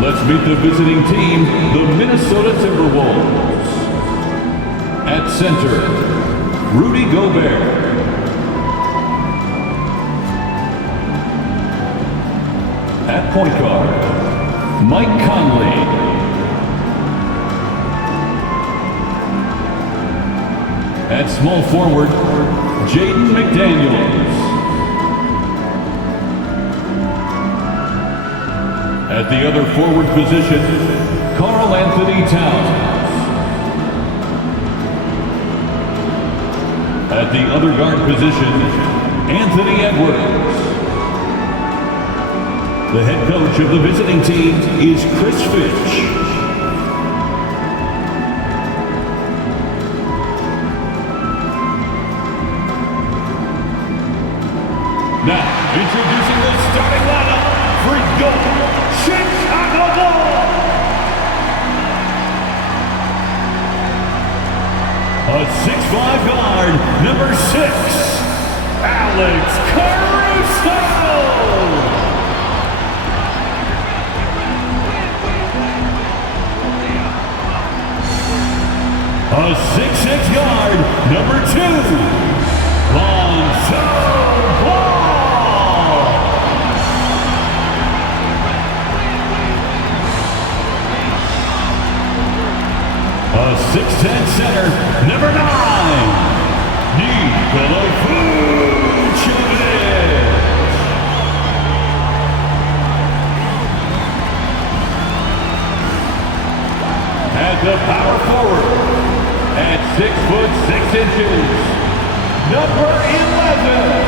Let's meet the visiting team, the Minnesota Timberwolves. At center, Rudy Gobert. At point guard, Mike Conley. At small forward, Jaden McDaniels. At the other forward position, Karl Anthony Towns. At the other guard position, Anthony Edwards. The head coach of the visiting team is Chris Finch. Now, introducing the starting lineup for your Chicago Bulls. A 6'5" guard, number 6, Alex Caruso. A 6'6" guard, number 2, Lonzo Ball. A 6'10" center, number 9, Nikola Vucevic. At the power forward, at 6'6", number 11,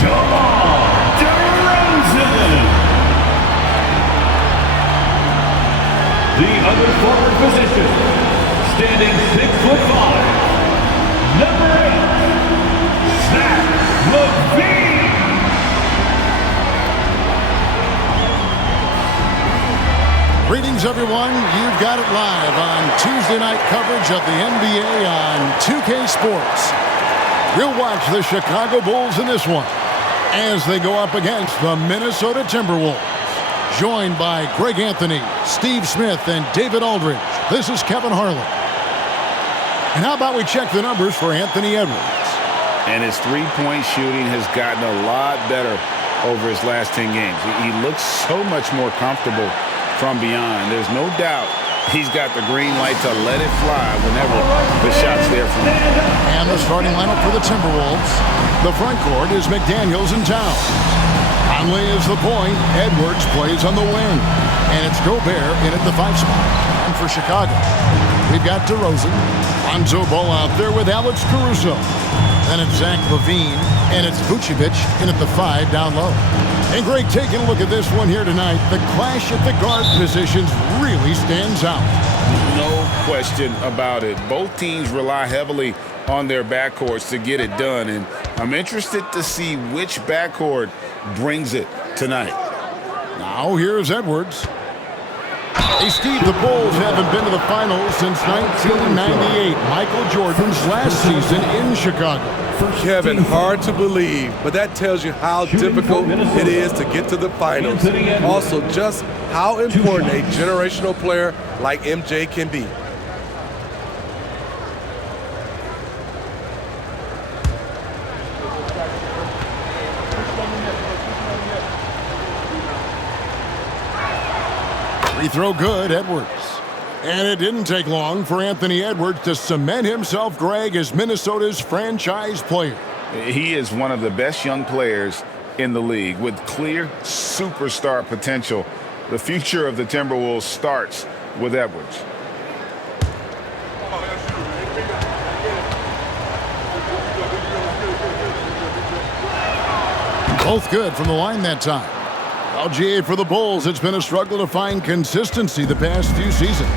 DeMar DeRozan. The other forward position, standing 6'5", number 8, Zach LaVine. Greetings, everyone. You've got it live on Tuesday night coverage of the NBA on 2K Sports. We'll watch the Chicago Bulls in this one as they go up against the Minnesota Timberwolves. Joined by Greg Anthony, Steve Smith, and David Aldridge. This is Kevin Harlan. And how about we check the numbers for Anthony Edwards? And his three-point shooting has gotten a lot better over his last 10 games. He looks so much more comfortable from beyond. There's no doubt he's got the green light to let it fly whenever the shot's there for him. And the starting lineup for the Timberwolves. The front court is McDaniels and Towns. Conley is the point. Edwards plays on the wing. And it's Gobert in at the 5 spot. And for Chicago, we've got DeRozan. Lonzo Ball out there with Alex Caruso. Then it's Zach LaVine. And it's Vucevic in at the 5 down low. And Greg, taking a look at this one here tonight, the clash at the guard positions really stands out. No question about it. Both teams rely heavily on their backcourts to get it done. And I'm interested to see which backcourt brings it tonight. Now here's Edwards. Hey, Steve, the Bulls haven't been to the finals since 1998, Michael Jordan's last season in Chicago. Kevin, hard to believe, but that tells you how difficult it is to get to the finals. Also, just how important a generational player like MJ can be. Free throw good, Edwards. And it didn't take long for Anthony Edwards to cement himself, Greg, as Minnesota's franchise player. He is one of the best young players in the league with clear superstar potential. The future of the Timberwolves starts with Edwards. Both good from the line that time. LGA for the Bulls, it's been a struggle to find consistency the past few seasons.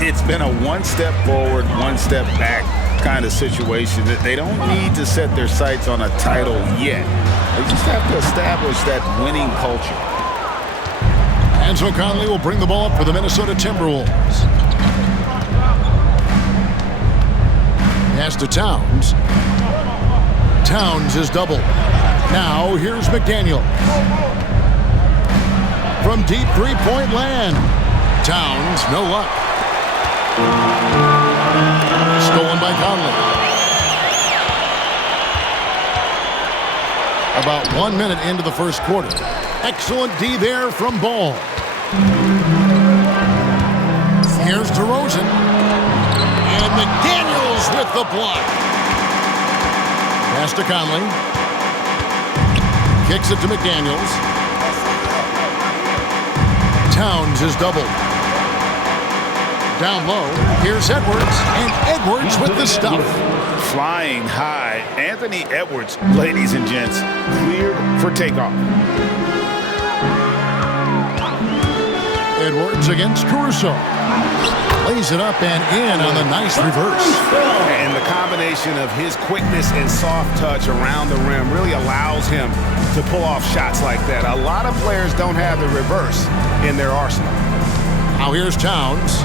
It's been a one step forward, one step back kind of situation. That they don't need to set their sights on a title yet. They just have to establish that winning culture. And so Conley will bring the ball up for the Minnesota Timberwolves. Pass to Towns. Towns is doubled. Now here's McDaniels. from deep three-point land. Towns, no luck. Stolen by Conley. About 1 minute into the first quarter. Excellent D there from Ball. Here's DeRozan. And McDaniels with the block. Pass to Conley. Kicks it to McDaniels. Towns is doubled. Down low. Here's Edwards. And Edwards with the stuff. Flying high. Anthony Edwards, ladies and gents, cleared for takeoff. Edwards against Caruso. Lays it up and in on the nice reverse. And the combination of his quickness and soft touch around the rim really allows him to pull off shots like that. A lot of players don't have the reverse in their arsenal. Now here's Towns.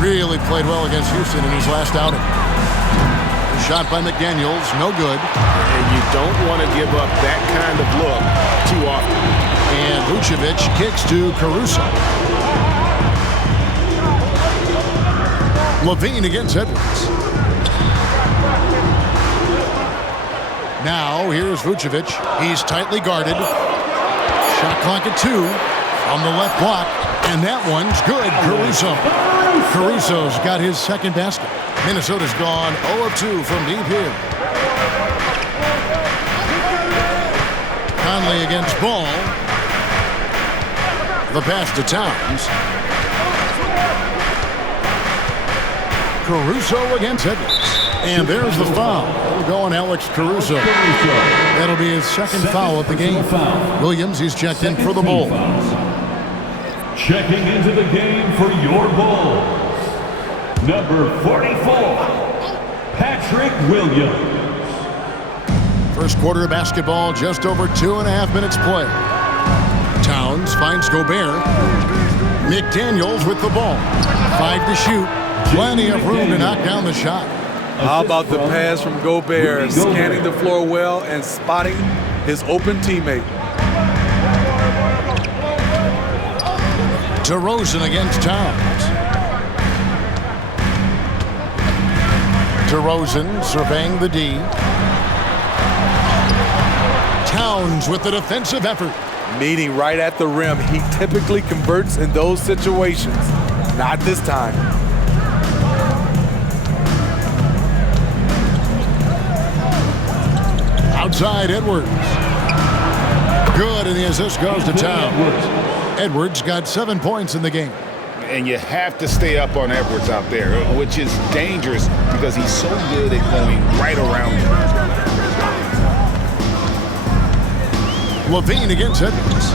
Really played well against Houston in his last outing. The shot by McDaniels, no good. And you don't want to give up that kind of look too often. And Vucevic kicks to Caruso. Levine against Edwards. Now here's Vucevic. He's tightly guarded. Shot clock at 2 on the left block. And that one's good. Caruso's got his second basket. Minnesota's gone 0 of 2 from deep here. Conley against Ball. The pass to Towns. Caruso against Edwards. And there's the foul. Going Alex Caruso. That'll be his second foul of the game. Williams, he's checked in for the Bulls. Checking into the game for your Bulls, number 44, Patrick Williams. First quarter of basketball, just over 2.5 minutes play. Towns finds Gobert. McDaniels with the ball. 5 to shoot. Plenty of room to knock down the shot. How about the pass from Gobert, scanning the floor well and spotting his open teammate. DeRozan against Towns. DeRozan surveying the D. Towns with the defensive effort. Meeting right at the rim. He typically converts in those situations. Not this time. Outside Edwards. Good, and the assist goes to Towns. Edwards got 7 points in the game. And you have to stay up on Edwards out there, which is dangerous because he's so good at going right around you. Levine against Edwards.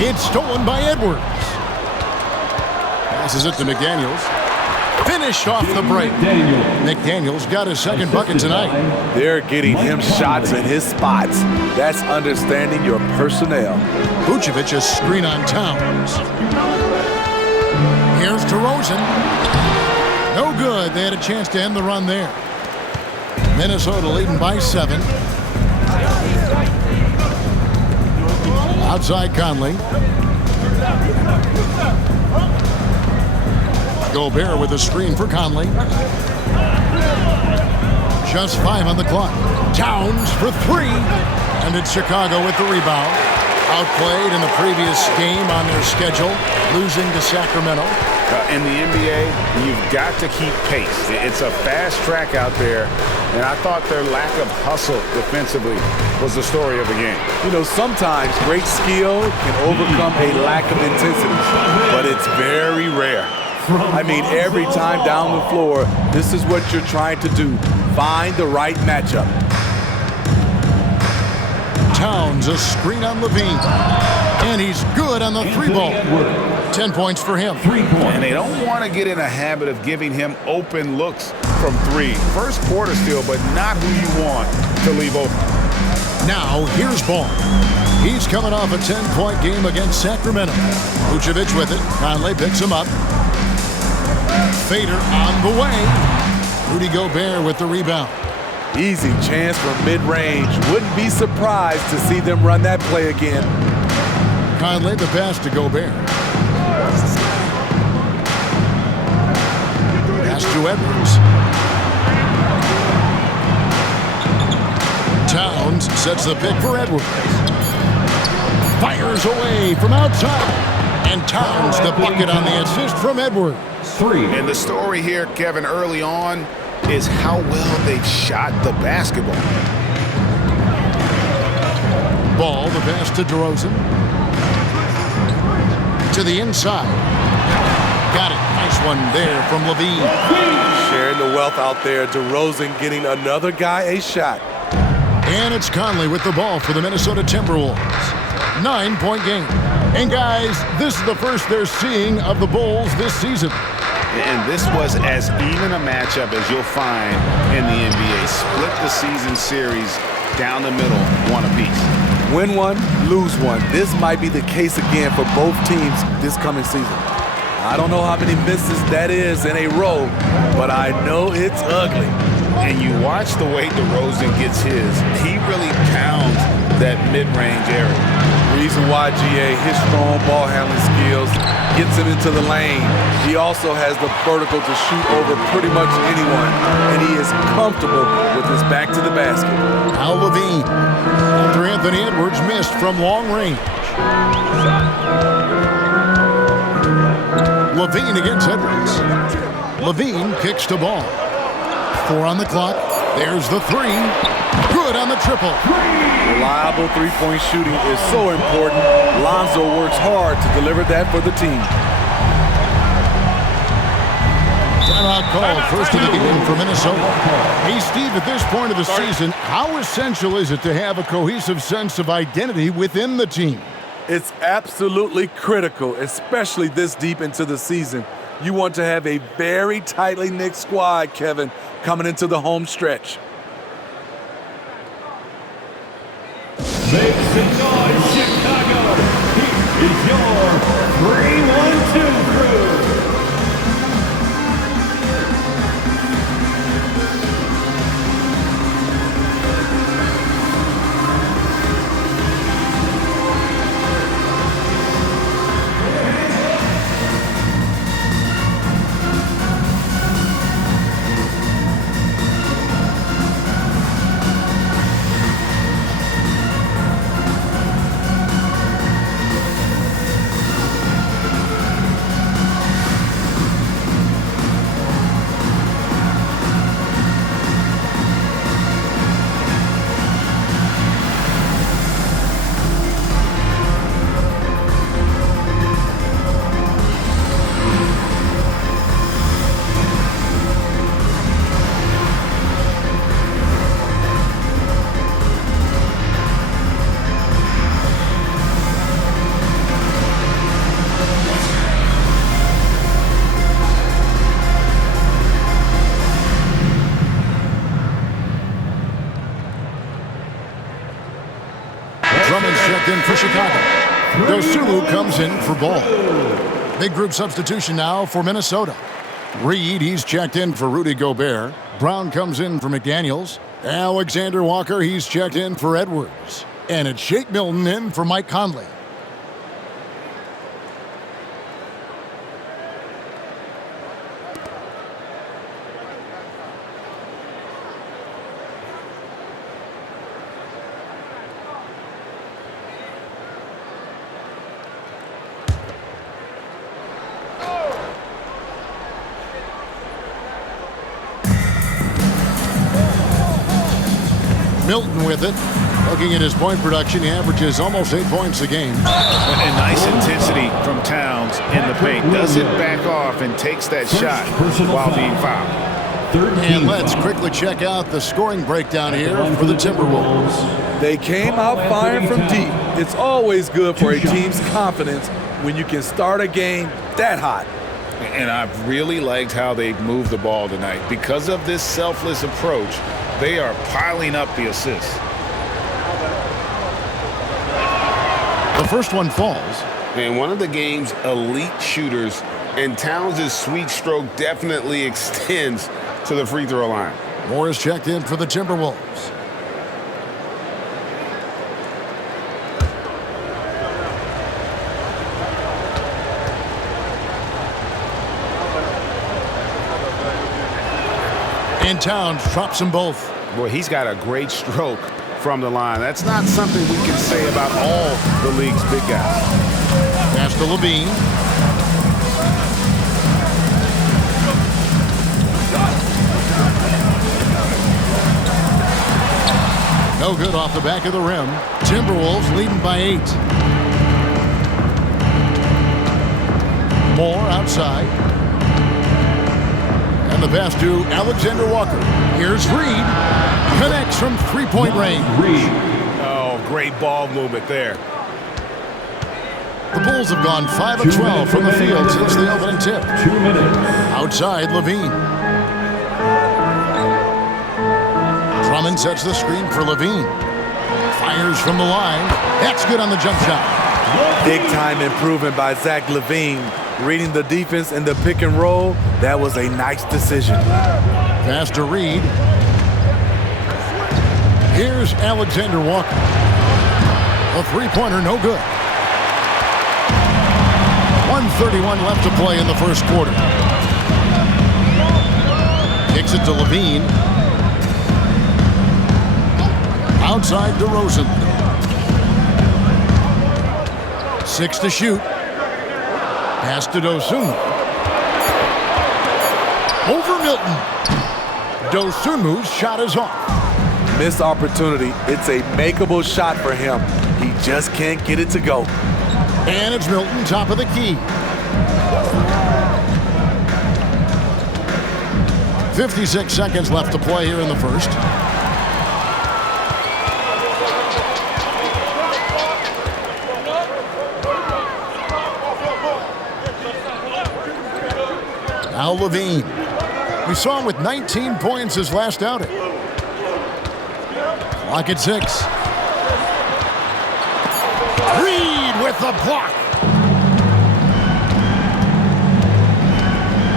It's stolen by Edwards. Passes it to McDaniels. Finished off the break. McDaniels got his second bucket tonight. They're getting him shots in his spots. That's understanding your personnel. Vucevic a screen on Towns. Here's DeRozan. No good. They had a chance to end the run there. Minnesota leading by 7. Outside Conley. Gobert with a screen for Conley. Just 5 on the clock. Towns for 3. And it's Chicago with the rebound. Outplayed in the previous game on their schedule, losing to Sacramento. In the NBA, you've got to keep pace. It's a fast track out there, and I thought their lack of hustle defensively was the story of the game. You know, sometimes great skill can overcome a lack of intensity, but it's very rare. I mean, every time down the floor, this is what you're trying to do. Find the right matchup. Towns, a screen on Levine. And he's good on the 3-ball. 10 points for him. 3 points. And they don't want to get in a habit of giving him open looks from 3. First quarter still, but not who you want to leave open. Now, here's Ball. He's coming off a 10-point game against Sacramento. Vucevic with it. Conley picks him up. Fader on the way. Rudy Gobert with the rebound. Easy chance from mid-range. Wouldn't be surprised to see them run that play again. Conley, the pass to Gobert. Pass to Edwards. Towns sets the pick for Edwards. Fires away from outside. And Towns the bucket on the assist from Edwards. 3. And the story here, Kevin, early on is how well they've shot the basketball. Ball, the pass to DeRozan. To the inside. Got it. Nice one there from Levine. Sharing the wealth out there. DeRozan getting another guy a shot. And it's Conley with the ball for the Minnesota Timberwolves. 9-point game. And guys, this is the first they're seeing of the Bulls this season. And this was as even a matchup as you'll find in the NBA. Split the season series down the middle, one apiece. Win one, lose one. This might be the case again for both teams this coming season. I don't know how many misses that is in a row, but I know it's ugly. And you watch the way DeRozan gets his. He really pounds that mid-range area. Reason why, GA, his strong ball handling skills gets him into the lane. He also has the vertical to shoot over pretty much anyone, and he is comfortable with his back to the basket. Al Levine, after Anthony Edwards missed from long range. Levine against Edwards. Levine kicks the ball. 4 on the clock. There's the 3. Good on the triple. Reliable three-point shooting is so important. Lonzo works hard to deliver that for the team. Timeout called first of the game for Minnesota. Hey, Steve, at this point of the season, how essential is it to have a cohesive sense of identity within the team? It's absolutely critical, especially this deep into the season. You want to have a very tightly knit squad, Kevin, coming into the home stretch. Make some noise, Chicago. Here is your 3-1-2 crew. Drummond's checked in for Chicago. Dosulu comes in for Ball. Big group substitution now for Minnesota. Reed, he's checked in for Rudy Gobert. Brown comes in for McDaniels. Alexander Walker, he's checked in for Edwards. And it's Shake Milton in for Mike Conley. Milton with it. Looking at his point production, he averages almost 8 points a game. And nice intensity from Towns in the paint. Doesn't back off and takes that shot while being fouled. And let's quickly check out the scoring breakdown here for the Timberwolves. They came out firing from deep. It's always good for a team's confidence when you can start a game that hot. And I've really liked how they've moved the ball tonight. Because of this selfless approach, they are piling up the assists. The first one falls. And one of the game's elite shooters, and Towns' sweet stroke definitely extends to the free throw line. Moore is checked in for the Timberwolves. And Towns drops them both. Boy, he's got a great stroke from the line. That's not something we can say about all the league's big guys. Pass to Levine. No good off the back of the rim. Timberwolves leading by 8. Moore outside. And the pass to Alexander Walker. Here's Reed. Connects from three-point range. Reed. Oh, great ball movement there. The Bulls have gone 5 of 12 from the field since the opening tip. 2 minutes. Outside, Levine. Drummond sets the screen for Levine. Fires from the line. That's good on the jump shot. Big-time improvement by Zach LaVine. Reading the defense in the pick and roll, that was a nice decision. Pass to Reed. Here's Alexander Walker. A three-pointer, no good. 1:31 left to play in the first quarter. Kicks it to Levine. Outside DeRozan. 6 to shoot. Pass to Dosunmu. Over Milton. Dosunmu's shot is off. Missed opportunity. It's a makeable shot for him. He just can't get it to go. And it's Milton, top of the key. 56 seconds left to play here in the first. Now Levine. We saw him with 19 points his last outing. Clock at 6. Reed with the block.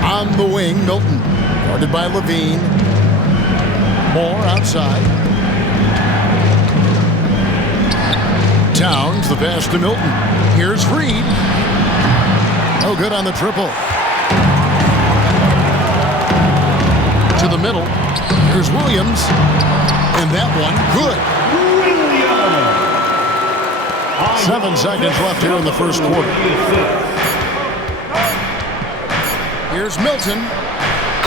On the wing, Milton. Guarded by Levine. Moore outside. Towns, the pass to Milton. Here's Reed. No good on the triple. To the middle. Here's Williams. And that one, good. 7 seconds left here in the first quarter. Here's Milton.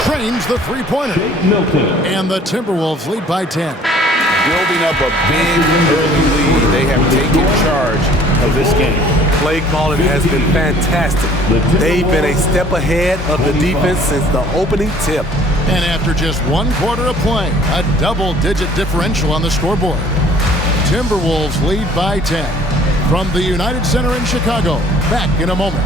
Cranes the three-pointer. Milton. And the Timberwolves lead by 10. Building up a big early lead. They have taken charge of this game. Play calling has been fantastic. They've been a step ahead of the defense since the opening tip. And after just 1 quarter of play, a double-digit differential on the scoreboard. Timberwolves lead by 10. From the United Center in Chicago, back in a moment.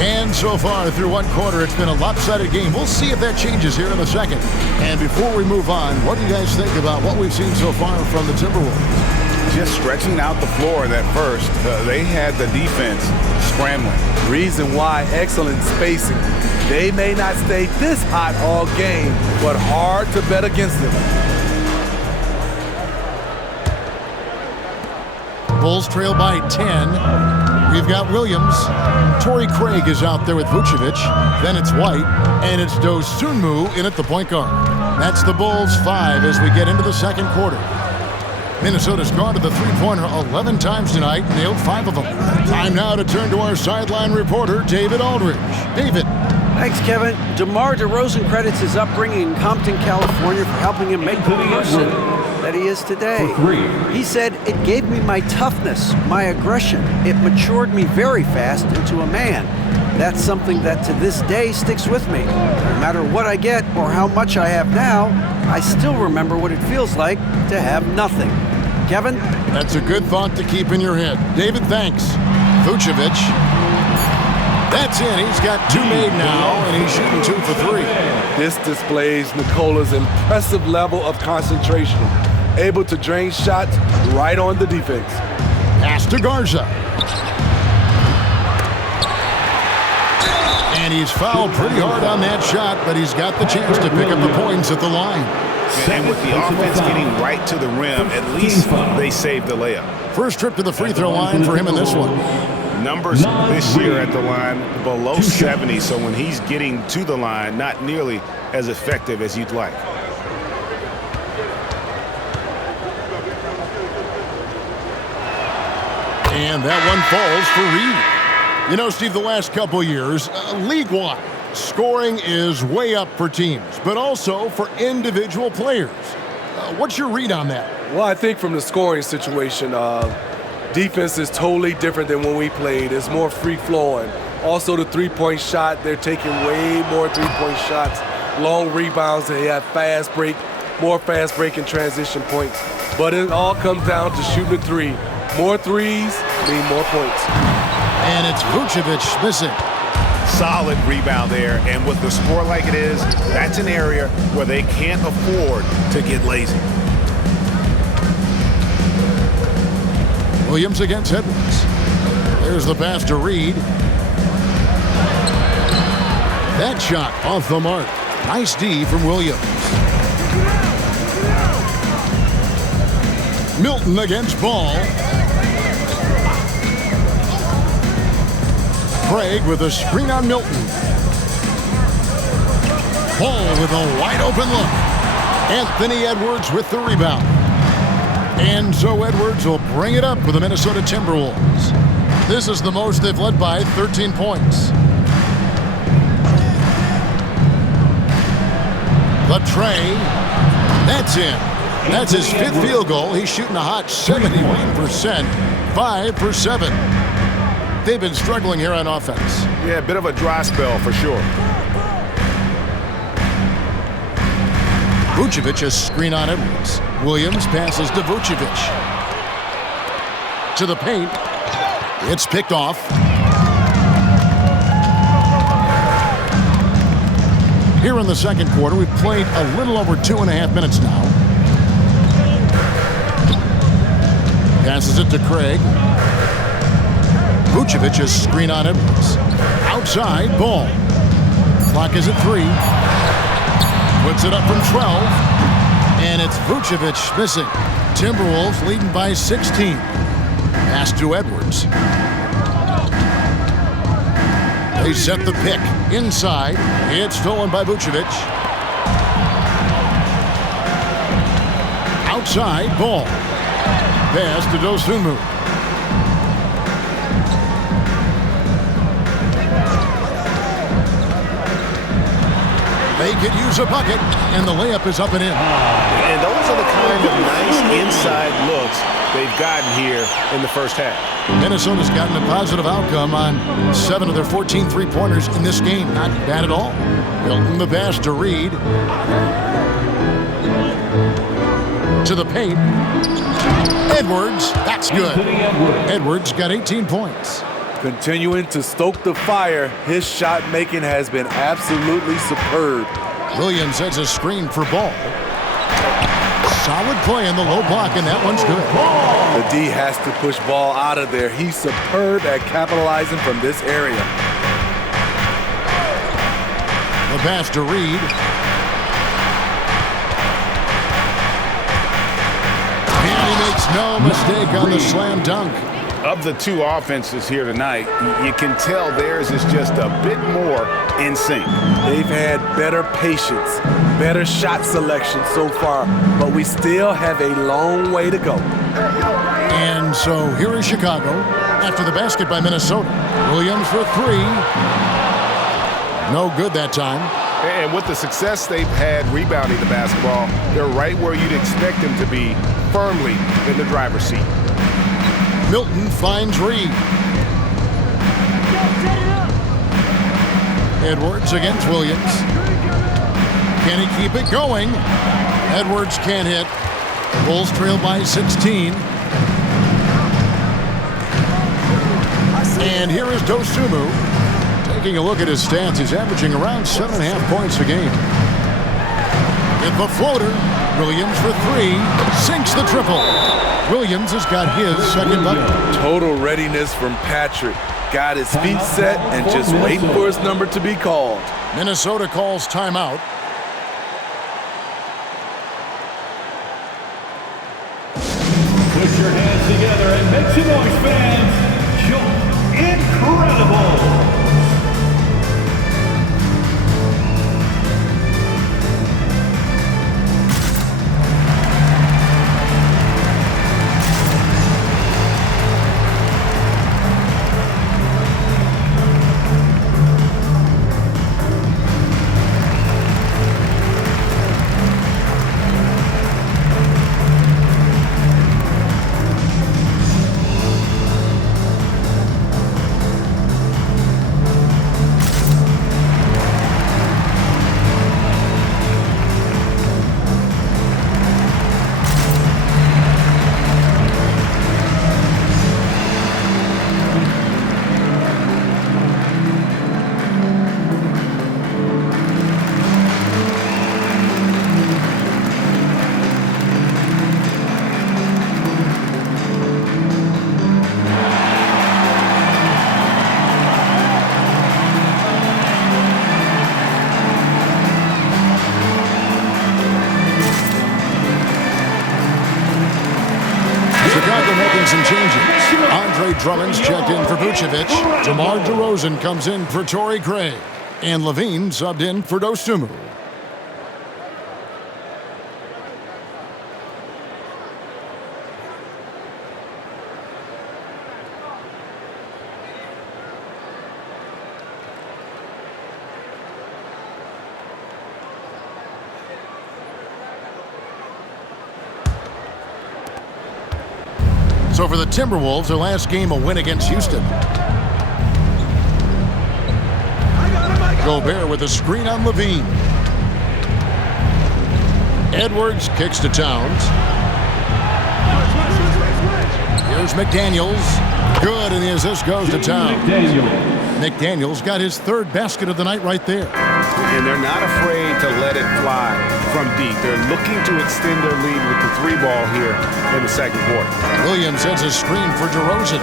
And so far through 1 quarter, it's been a lopsided game. We'll see if that changes here in a second. And before we move on, what do you guys think about what we've seen so far from the Timberwolves? Just stretching out the floor that first. They had the defense scrambling. Reason why, excellent spacing. They may not stay this hot all game, but hard to bet against them. Bulls trail by 10. We've got Williams. Torrey Craig is out there with Vucevic. Then it's White. And it's Dosunmu in at the point guard. That's the Bulls 5 as we get into the second quarter. Minnesota's gone to the three-pointer 11 times tonight, nailed 5 of them. Time now to turn to our sideline reporter, David Aldridge. David. Thanks, Kevin. DeMar DeRozan credits his upbringing in Compton, California for helping him make the person that he is today. He said, "It gave me my toughness, my aggression. It matured me very fast into a man. That's something that to this day sticks with me. No matter what I get or how much I have now, I still remember what it feels like to have nothing. Kevin? That's a good thought to keep in your head. David, thanks. Vucevic. That's in. He's got 2 made now, and he's shooting 2 for 3. This displays Nikola's impressive level of concentration, able to drain shots right on the defense. Pass to Garza. And he's fouled pretty hard on that shot, but he's got the chance to pick up the points at the line. And with the offense getting right to the rim, at least they saved the layup. First trip to the free throw line for him in this one. Numbers this year at the line below 70, so when he's getting to the line, not nearly as effective as you'd like. And that one falls for Reed. You know, Steve, the last couple years, league-wide, scoring is way up for teams, but also for individual players. What's your read on that? Well, I think from the scoring situation, defense is totally different than when we played. It's more free-flowing. Also, the three-point shot, they're taking way more three-point shots, long rebounds. They have fast break, more fast break and transition points. But it all comes down to shooting the three. More threes mean more points. And it's Vucevic missing. Solid rebound there, and with the score like it is, that's an area where they can't afford to get lazy. Williams against Edwards. There's the pass to Reed. That shot off the mark. Nice D from Williams. Milton against Ball. Craig with a screen on Milton. Ball with a wide open look. Anthony Edwards with the rebound. And so Edwards will bring it up for the Minnesota Timberwolves. This is the most they've led by 13 points. The tray. That's in. That's his 5th field goal. He's shooting a hot 71%. 5 for 7. They've been struggling here on offense. Yeah, a bit of a dry spell for sure. Vucevic a screen on Edwards. Williams passes to Vucevic. To the paint. It's picked off. Here in the second quarter, we've played a little over 2.5 minutes now. Passes it to Craig. Vucevic a screen on Edwards. Outside, Ball. Clock is at 3. Puts it up from 12. And it's Vucevic missing. Timberwolves leading by 16. Pass to Edwards. They set the pick inside. It's stolen by Vucevic. Outside, Ball. Pass to Dosunmu. They could use a bucket, and the layup is up and in. And those are the kind of nice inside looks they've gotten here in the first half. Minnesota's gotten a positive outcome on 7 of their 14 three-pointers in this game. Not bad at all. Milton the pass to Reed. To the paint. Edwards, that's good. Edwards got 18 points. Continuing to stoke the fire, his shot making has been absolutely superb. Williams has a screen for Ball. Solid play in the low block, and that one's good. The D has to push Ball out of there. He's superb at capitalizing from this area. The pass to Reed. And he makes no mistake on the slam dunk. Of the two offenses here tonight, you can tell theirs is just a bit more in sync. They've had better patience, better shot selection so far, but we still have a long way to go. And so here is Chicago after the basket by Minnesota. Williams for 3. No good that time. And with the success they've had rebounding the basketball, they're right where you'd expect them to be, firmly in the driver's seat. Milton finds Reed. Edwards against Williams. Can he keep it going? Edwards can't hit. Bulls trail by 16. And here is Dosunmu. Taking a look at his stats, he's averaging around 7.5 points a game. With the floater, Williams for three, sinks the triple. Williams has got his second bucket. Total readiness from Patrick. Got his feet set and just waiting for his number to be called. Minnesota calls timeout. Put your hands together and make some noise, fans. You're incredible. Some changes. Andre Drummond's checked in for Vucevic. DeMar DeRozan comes in for Torrey Craig. And Levine subbed in for Dosunmu. So for the Timberwolves, their last game, a win against Houston. Gobert with a screen on Levine. Edwards kicks to Towns. Here's McDaniels. Good, and the assist goes to Towns. McDaniels got his third basket of the night right there. And they're not afraid to let it fly from deep. They're looking to extend their lead with the three ball here in the second quarter. Williams sends a screen for DeRozan.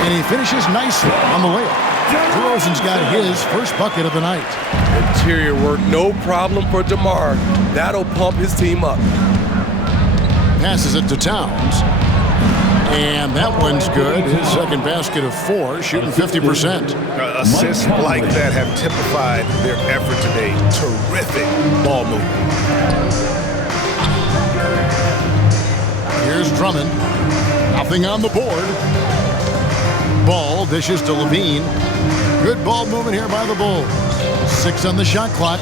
And he finishes nicely on the layup. DeRozan's got his first bucket of the night. Interior work, no problem for DeMar. That'll pump his team up. Passes it to Towns. And that one's good. His second basket of 4, shooting 50%. Assists like that have typified their effort today. Terrific ball movement. Here's Drummond. Nothing on the board. Ball dishes to Levine. Good ball movement here by the Bulls. 6 on the shot clock.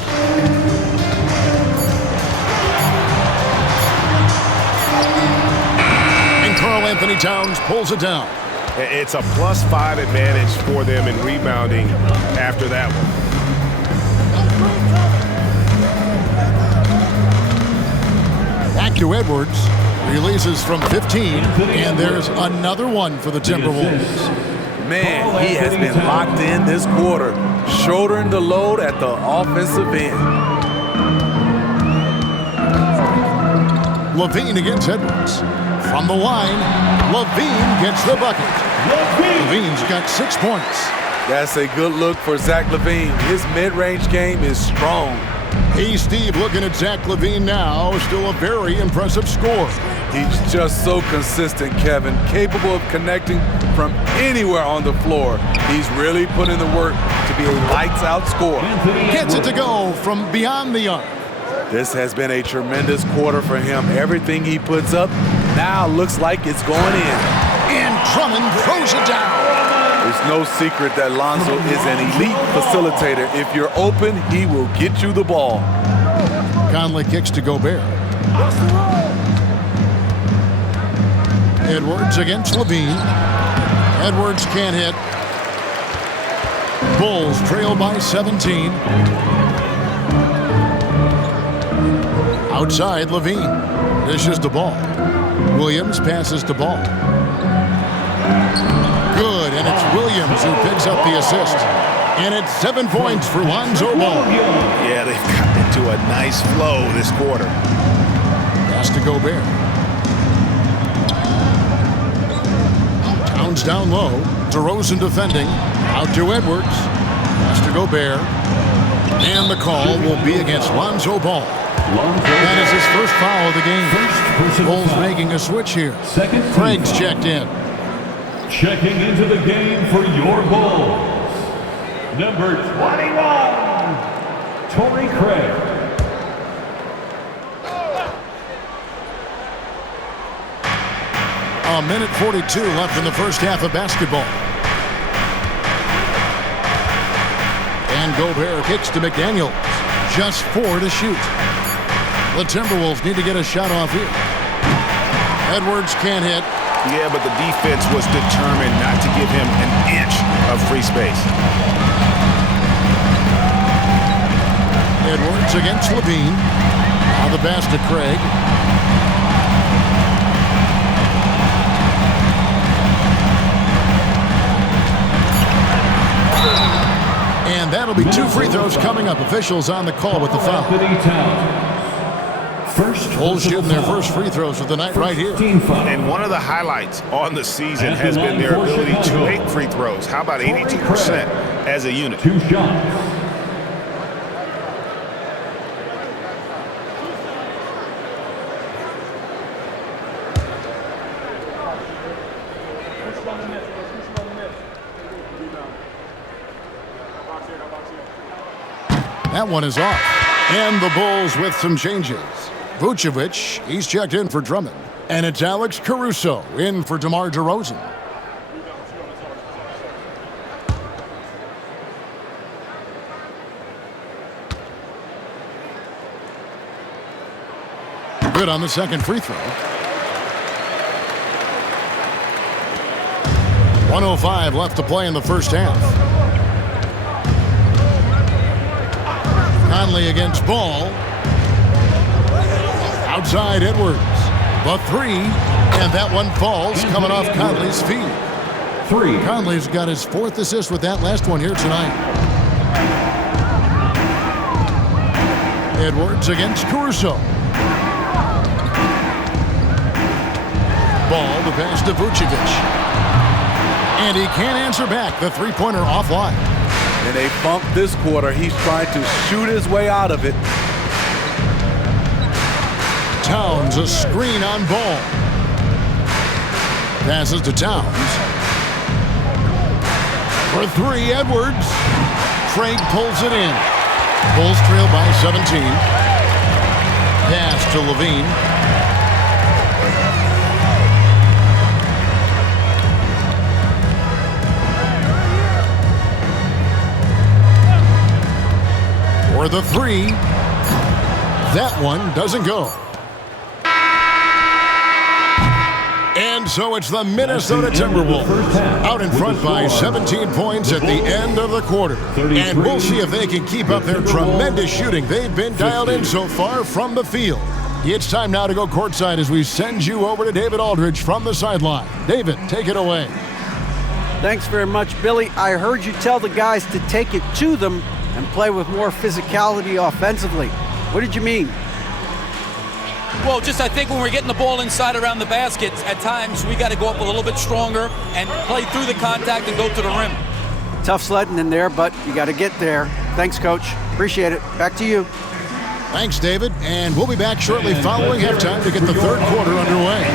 Karl Anthony Towns pulls it down. It's a +5 advantage for them in rebounding after that one. Back to Edwards. Releases from 15, and there's another one for the Timberwolves. Man, he has been locked in this quarter, shouldering the load at the offensive end. Levine against Edwards. From the line, Levine gets the bucket. Levine's got 6 points. That's a good look for Zach LaVine. His mid-range game is strong. Hey, Steve, looking at Zach LaVine now, still a very impressive score. He's just so consistent, Kevin, capable of connecting from anywhere on the floor. He's really put in the work to be a lights-out scorer. Gets it to go from beyond the arc. This has been a tremendous quarter for him. Everything he puts up now looks like it's going in. And Drummond throws it down. There's no secret that Lonzo is an elite facilitator. If you're open, he will get you the ball. Conley kicks to Gobert. Edwards against Levine. Edwards can't hit. Bulls trail by 17. Outside, Levine dishes the ball. Williams passes the ball. Good, and it's Williams who picks up the assist. And it's 7 points for Lonzo Ball. Yeah, they've got into a nice flow this quarter. Pass to Gobert. Towns down low. DeRozan defending. Out to Edwards. Pass to Gobert. And the call will be against Lonzo Ball. That is his first foul of the game. Bulls making a switch here. Craig's checked in. Checking into the game for your Bulls, number 21, Torrey Craig. A minute 42 left in the first half of basketball. And Gobert kicks to McDaniels. Just 4 to shoot. The Timberwolves need to get a shot off here. Edwards can't hit. Yeah, but the defense was determined not to give him an inch of free space. Edwards against Levine. Now the pass to Craig. And that'll be 2 free throws coming up. Officials on the call with the foul. Bulls shooting their first free throws of the night right here. And one of the highlights on the season has been their ability to make free throws. How about 82% as a unit? 2 shots. That one is off. And the Bulls with some changes. Vucevic, he's checked in for Drummond. And it's Alex Caruso in for DeMar DeRozan. Good on the second free throw. 1:05 left to play in the first half. Conley against Ball. Outside Edwards. The 3. And that one falls coming off Conley's feet. 3. Conley's got his 4th assist with that last one here tonight. Edwards against Caruso. Ball the pass to Vucevic. And he can't answer back. The 3-pointer offline. In a bump this quarter, he's trying to shoot his way out of it. Towns, a screen on Ball. Passes to Towns. For 3, Edwards. Craig pulls it in. Bulls trail by 17. Pass to Levine. For the 3. That one doesn't go. And so it's the Minnesota Timberwolves out in front by 17 points at the end of the quarter. And we'll see if they can keep up their tremendous shooting they've been dialed in so far from the field. It's time now to go courtside as we send you over to David Aldridge from the sideline. David, take it away. Thanks very much, Billy. I heard you tell the guys to take it to them and play with more physicality offensively. What did you mean? Well, just I think when we're getting the ball inside around the basket, at times we got to go up a little bit stronger and play through the contact and go to the rim. Tough sledding in there, but you got to get there. Thanks, Coach. Appreciate it. Back to you. Thanks, David. And we'll be back shortly following halftime to get the third quarter underway.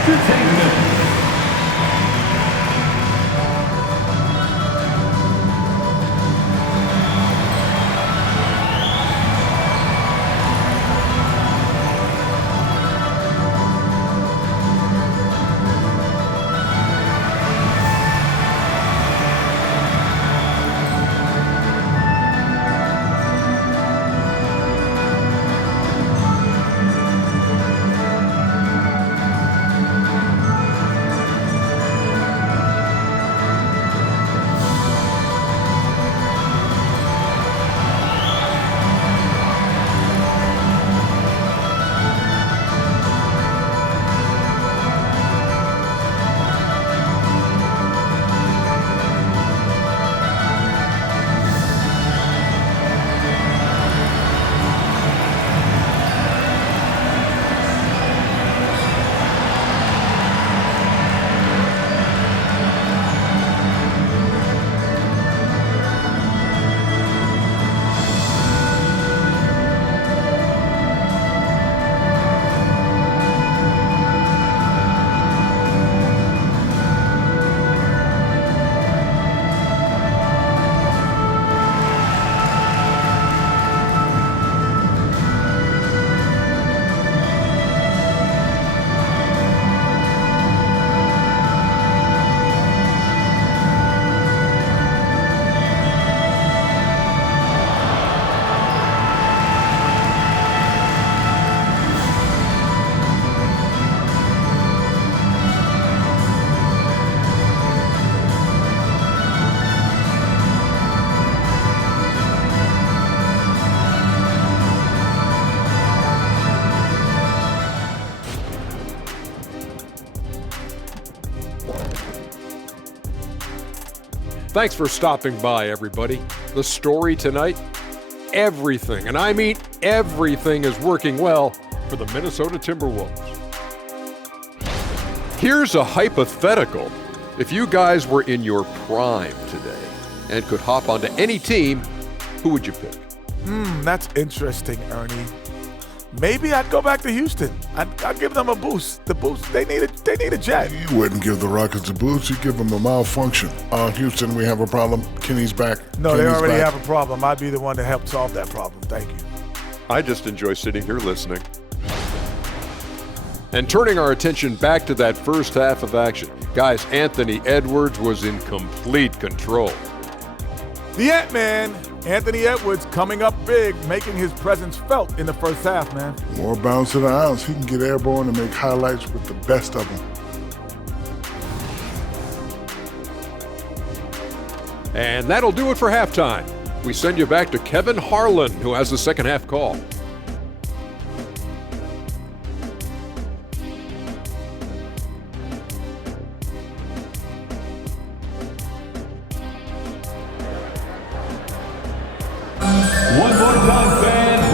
Thanks for stopping by, everybody. The story tonight, everything, and I mean everything, is working well for the Minnesota Timberwolves. Here's a hypothetical. If you guys were in your prime today and could hop onto any team, who would you pick? That's interesting, Ernie. Maybe I'd go back to Houston. I'd give them a boost. The boost, they need a jet. You wouldn't give the Rockets a boost. You give them a malfunction. Houston, we have a problem. Kenny's back. No, they already have a problem. I'd be the one to help solve that problem. Thank you. I just enjoy sitting here listening. And turning our attention back to that first half of action. Guys, Anthony Edwards was in complete control. The Ant-Man, Anthony Edwards, coming up big, making his presence felt in the first half, man. More bounce to the ounce. He can get airborne and make highlights with the best of them. And that'll do it for halftime. We send you back to Kevin Harlan, who has the second half call.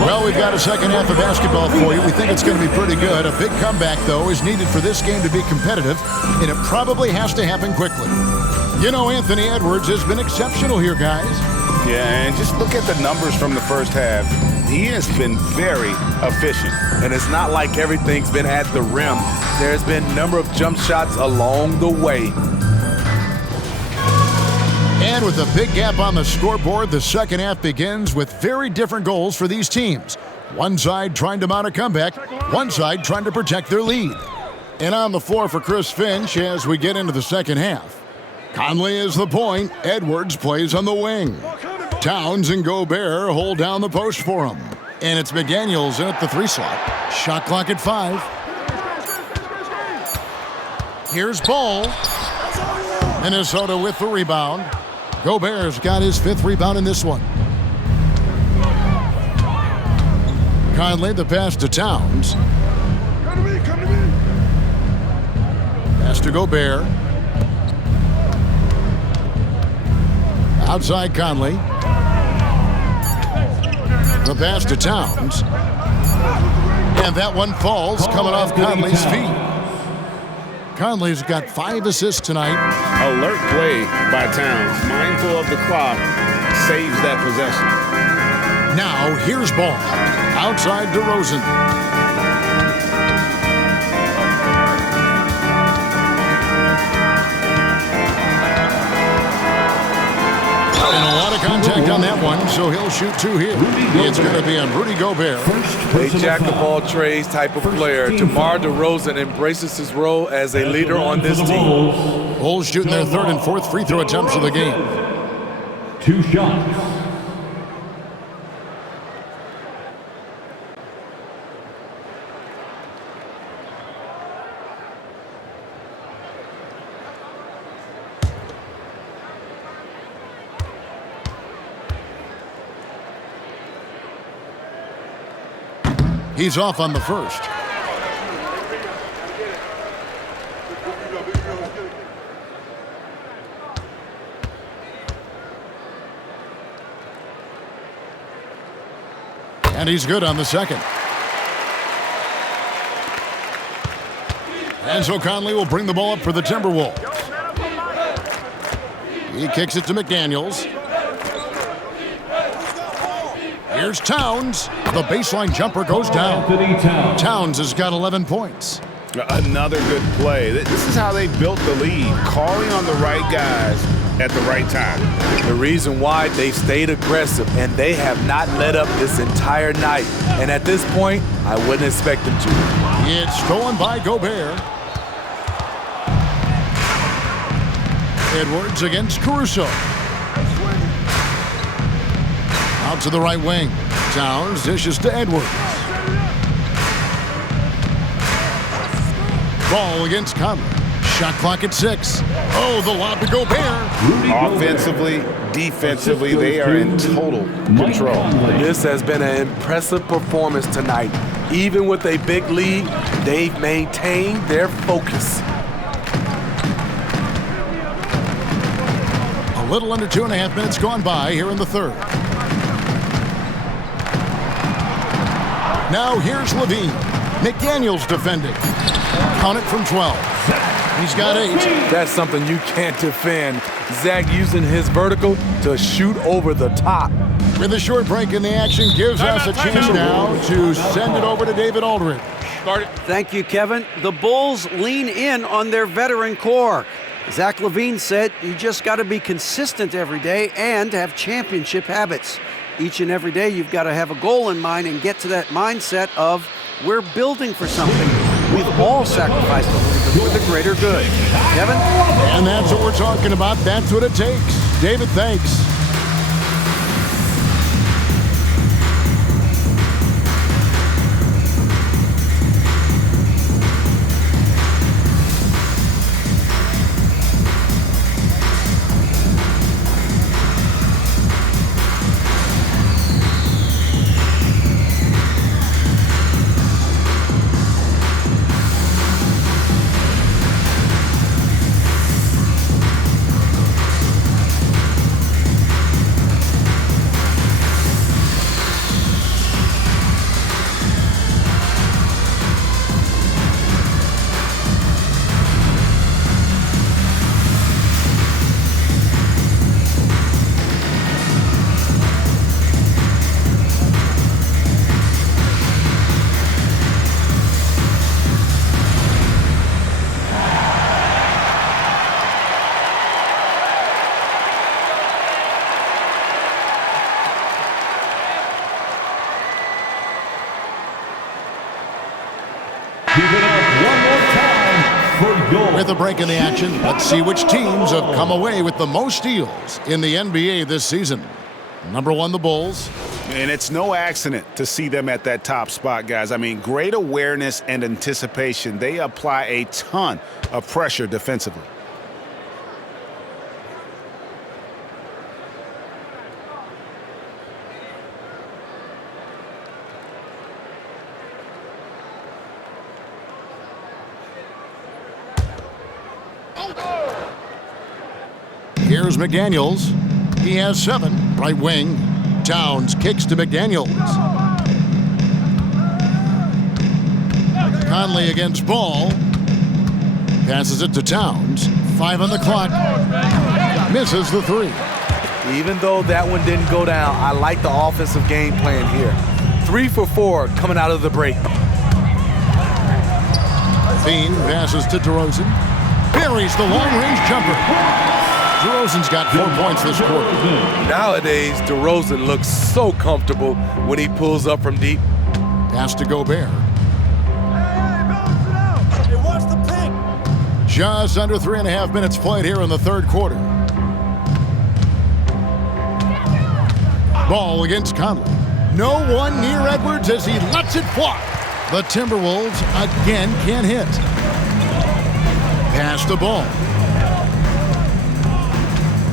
Well, we've got a second half of basketball for you. We think it's going to be pretty good. A big comeback, though, is needed for this game to be competitive, and it probably has to happen quickly. You know, Anthony Edwards has been exceptional here, guys. Yeah, and just look at the numbers from the first half. He has been very efficient. And it's not like everything's been at the rim. There's been a number of jump shots along the way. And with a big gap on the scoreboard, the second half begins with very different goals for these teams. One side trying to mount a comeback, one side trying to protect their lead. And on the floor for Chris Finch as we get into the second half. Conley is the point. Edwards plays on the wing. Towns and Gobert hold down the post for him. And it's McDaniels in at the 3 slot. Shot clock at 5. Here's Ball. Minnesota with the rebound. Gobert's got his 5th rebound in this one. Conley the pass to Towns. Pass to Gobert. Outside Conley. The pass to Towns. And that one falls coming off Conley's feet. Conley's got 5 assists tonight. Alert play by Towns. Mindful of the clock. Saves that possession. Now here's Ball. Outside DeRozan. And a lot of contact on that one, so he'll shoot 2 here. It's going to be on Rudy Gobert. A jack-of-all-trades type of player. DeMar DeRozan embraces his role as a leader on this team. Bulls shooting their 3rd and 4th free throw attempts of the game. 2 shots. He's off on the first. And he's good on the second. And so Conley will bring the ball up for the Timberwolves. He kicks it to McDaniels. Here's Towns. The baseline jumper goes down. Towns has got 11 points. Another good play. This is how they built the lead, calling on the right guys at the right time. The reason why they've stayed aggressive, and they have not let up this entire night. And at this point, I wouldn't expect them to. It's stolen by Gobert. Edwards against Caruso. Out to the right wing. Towns dishes to Edwards. Ball against Conley. Shot clock at 6. Oh, the lob to Gobert. Offensively, defensively, they are in total control. This has been an impressive performance tonight. Even with a big lead, they've maintained their focus. Little under 2.5 minutes gone by here in the third. Now here's Levine. McDaniels defending. Count it from 12. He's got 8. That's something you can't defend. Zach using his vertical to shoot over the top. With a short break in the action, gives us a chance now to send it over to David Aldridge. Thank you, Kevin. The Bulls lean in on their veteran core. Zach LaVine said you just got to be consistent every day and have championship habits. Each and every day you've got to have a goal in mind and get to that mindset of we're building for something. We've all sacrificed a little bit for the greater good. Kevin? And that's what we're talking about. That's what it takes. David, thanks. With a break in the action, let's see which teams have come away with the most steals in the NBA this season. Number 1, the Bulls. And it's no accident to see them at that top spot, guys. I mean, great awareness and anticipation. They apply a ton of pressure defensively. Here's McDaniels. He has 7. Right wing. Towns kicks to McDaniels. Conley against Ball. Passes it to Towns. 5 on the clock. Misses the 3. Even though that one didn't go down, I like the offensive game plan here. 3 for 4 coming out of the break. Bean passes to DeRozan. Buries the long-range jumper. DeRozan's got 4 points this quarter. Nowadays, DeRozan looks so comfortable when he pulls up from deep. Pass to Gobert. Just under 3.5 minutes played here in the third quarter. Ball against Conley. No one near Edwards as he lets it fly. The Timberwolves again can't hit. Pass the ball.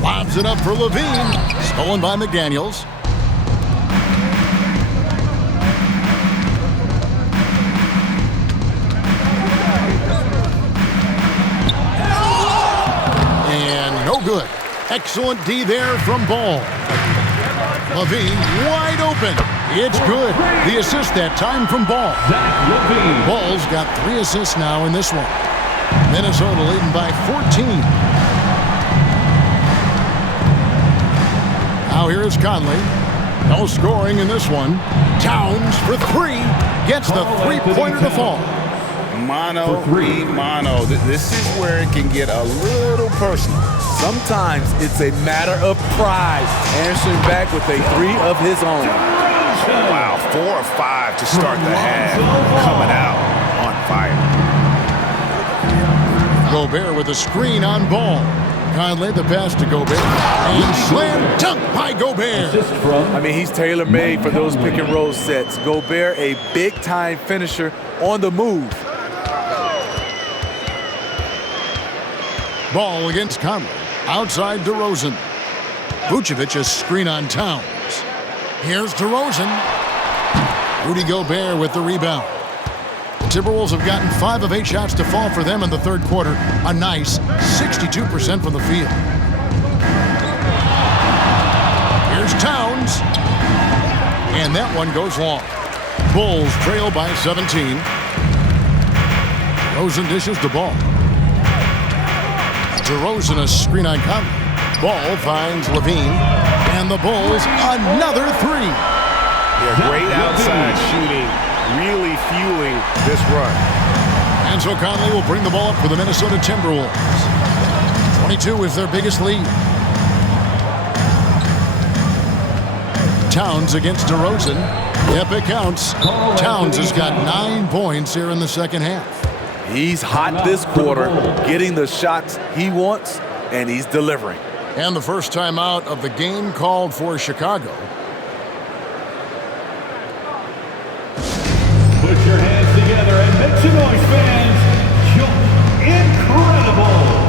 Lobs it up for Levine. Stolen by McDaniels. And no good. Excellent D there from Ball. Levine wide open. It's good. The assist that time from Ball. Ball's got 3 assists now in this one. Minnesota leading by 14. Now here is Conley. No scoring in this one. Towns for 3. Gets the 3-pointer to fall. Mono, mono. This is where it can get a little personal. Sometimes it's a matter of pride, answering back with a 3 of his own. Wow, 4 or 5 to start the half. Coming out on fire. Gobert with a screen on Ball. Conley the pass to Gobert. And slam dunk by Gobert. I mean, he's tailor-made for those pick and roll sets. Gobert, a big-time finisher on the move. Ball against Conley. Outside DeRozan. Vucevic a screen on Towns. Here's DeRozan. Rudy Gobert with the rebound. The Timberwolves have gotten 5 of 8 shots to fall for them in the third quarter. A nice 62% from the field. Here's Towns. And that one goes long. Bulls trail by 17. DeRozan dishes the ball. DeRozan a screen on Conley. Ball finds Levine. And the Bulls another three. Yeah, great outside shooting, really fueling this run. And so Conley will bring the ball up for the Minnesota Timberwolves. 22 is their biggest lead. Towns against DeRozan. If it counts, Towns has got 9 points here in the second half. He's hot this quarter, getting the shots he wants, and he's delivering. And the first time out of the game called for Chicago. Put your hands together and make some noise, fans. You're incredible.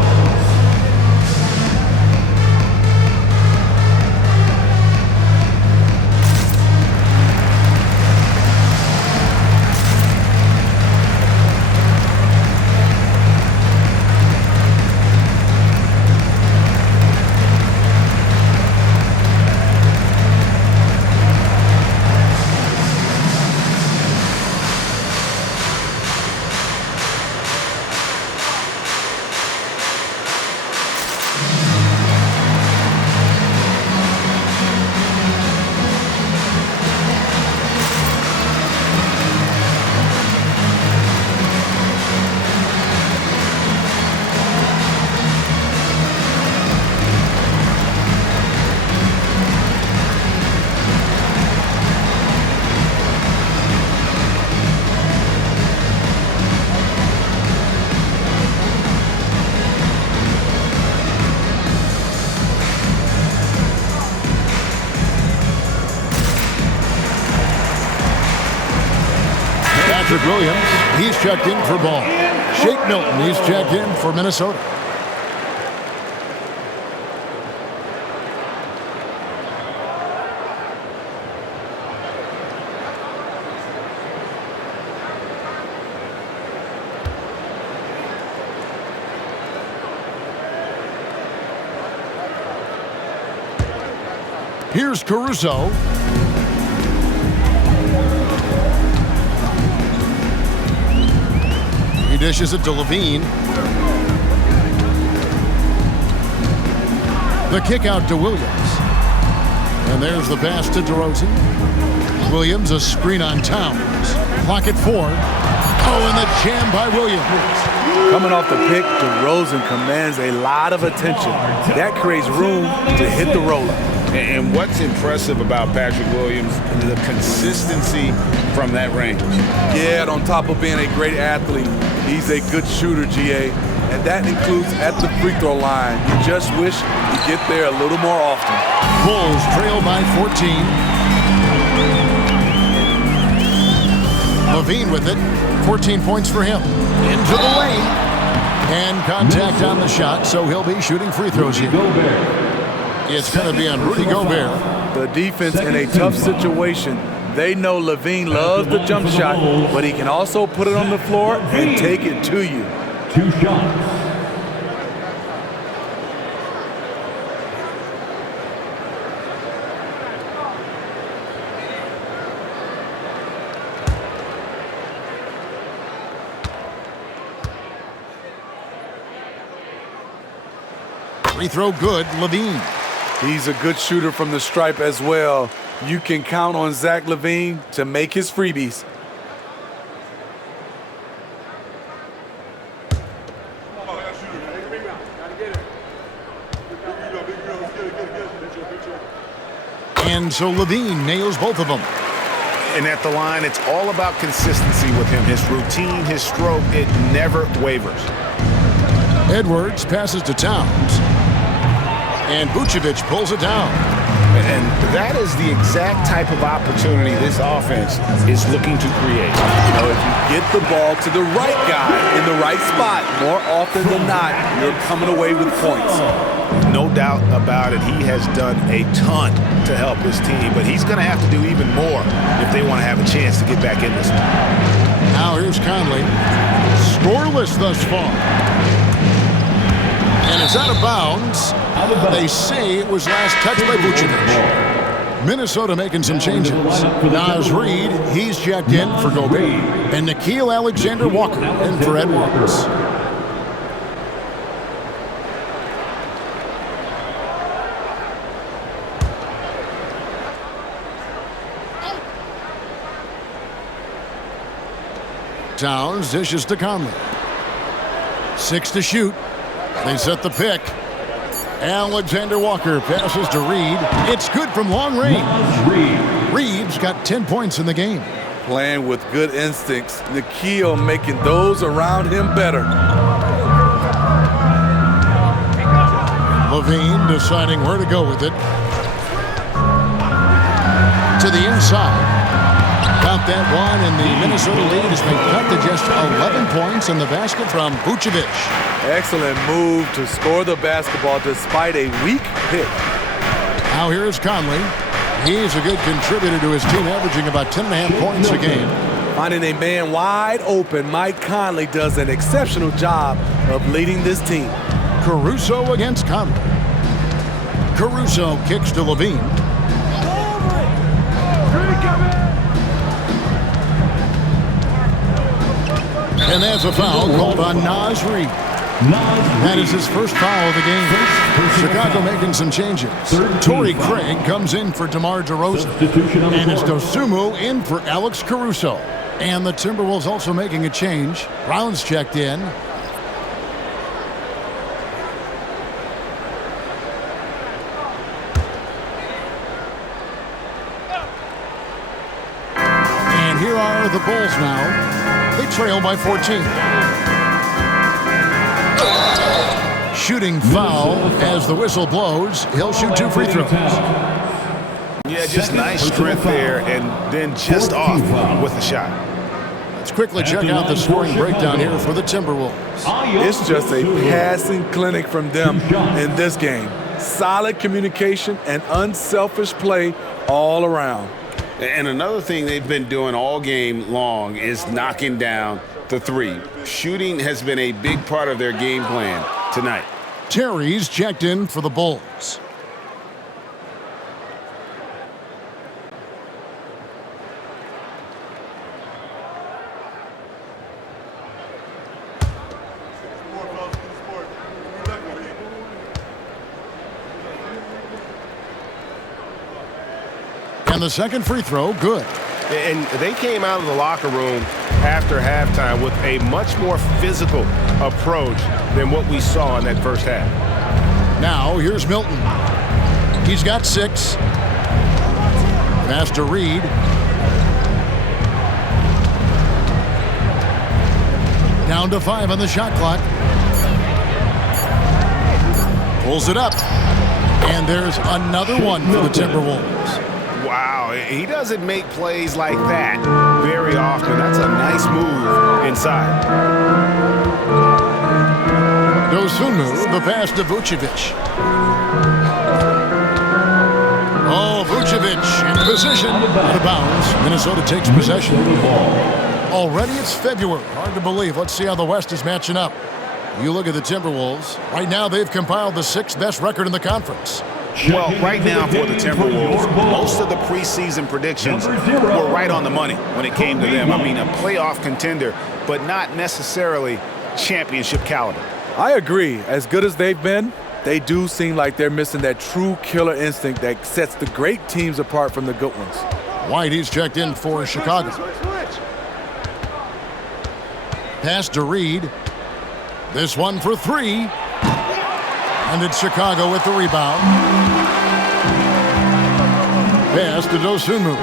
Patrick Williams, he's checked in for ball. Shake Milton, he's checked in for Minnesota. Here's Caruso. Dishes it to Levine. The kick out to Williams. And there's the pass to DeRozan. Williams, a screen on Towns. Clock at 4. Oh, and the jam by Williams. Coming off the pick, DeRozan commands a lot of attention. That creates room to hit the roller. And what's impressive about Patrick Williams, the consistency from that range. Yeah, and on top of being a great athlete, he's a good shooter, GA. And that includes at the free throw line. You just wish you get there a little more often. Bulls trail by 14. Levine with it. 14 points for him. Into the lane. And contact on the shot, so he'll be shooting free throws here. It's going to be on Rudy Gobert. The defense in a tough situation. They know Levine loves the jump shot, but he can also put it on the floor and take it to you. 2 shots. Free throw good, Levine. He's a good shooter from the stripe as well. You can count on Zach LaVine to make his freebies. And so Levine nails both of them. And at the line, it's all about consistency with him. His routine, his stroke, it never wavers. Edwards passes to Towns. And Vucevic pulls it down. And that is the exact type of opportunity this offense is looking to create. You know, if you get the ball to the right guy in the right spot, more often than not, you're coming away with points. No doubt about it. He has done a ton to help his team, but he's going to have to do even more if they want to have a chance to get back in this one. Now here's Conley. Scoreless thus far. And it's out of bounds. They say it was last touched by Vucevic. Minnesota making some changes. Naz Reid, he's checked in for Gobert. And Nickeil Alexander-Walker in for Edwards. Towns dishes to Conley. 6 to shoot. They set the pick. Alexander Walker passes to Reid. It's good from long range. Reid's got 10 points in the game. Playing with good instincts. Nickeil making those around him better. Levine deciding where to go with it. To the inside. Got that one, and the Minnesota lead has been cut to just 11 points in the basket from Vucevic. Excellent move to score the basketball despite a weak pick. Now here's Conley. He's a good contributor to his team, averaging about 10.5 points a game. Finding a man wide open, Mike Conley does an exceptional job of leading this team. Caruso against Conley. Caruso kicks to Levine. And there's a foul called on Naz Reid. That is his first foul of the game. Chicago making some changes. Torrey Craig comes in for DeMar DeRozan. And it's Dosunmu in for Alex Caruso. And the Timberwolves also making a change. Brown's checked in. And here are the Bulls now. They trail by 14. Shooting foul as the whistle blows. He'll shoot 2 free throws. Yeah, just nice strength there, and then just off with the shot. Let's quickly check out the scoring breakdown here for the Timberwolves. It's just a passing clinic from them in this game. Solid communication and unselfish play all around. And another thing they've been doing all game long is knocking down the three. Shooting has been a big part of their game plan tonight. Terry's checked in for the Bulls. And the second free throw, good. And they came out of the locker room after halftime with a much more physical approach than what we saw in that first half. Now, here's Milton. He's got 6. Pass to Reid. Down to 5 on the shot clock. Pulls it up. And there's another one for the Timberwolves. Wow, he doesn't make plays like that very often. That's a nice move inside. Dosunmu, the pass to Vucevic. Oh, Vucevic in position. Out of bounds. Minnesota takes possession. Already it's February. Hard to believe. Let's see how the West is matching up. You look at the Timberwolves. Right now, they've compiled the 6th best record in the conference. Well, right now for the Timberwolves, most of the preseason predictions were right on the money when it came to them. I mean, a playoff contender, but not necessarily championship caliber. I agree. As good as they've been, they do seem like they're missing that true killer instinct that sets the great teams apart from the good ones. White, he's checked in for Chicago. Pass to Reid. This one for 3. And it's Chicago with the rebound. Pass to Dosunmu.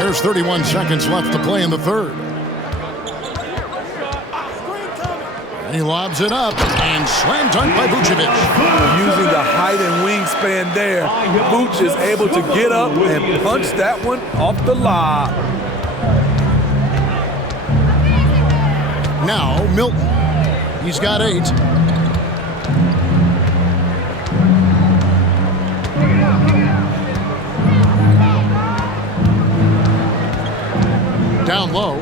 There's 31 seconds left to play in the third. And he lobs it up and slam dunk by Vucevic. Using the height and wingspan there, Vuce is able to get up and punch that one off the lob. Now Milton. He's got 8. Down low.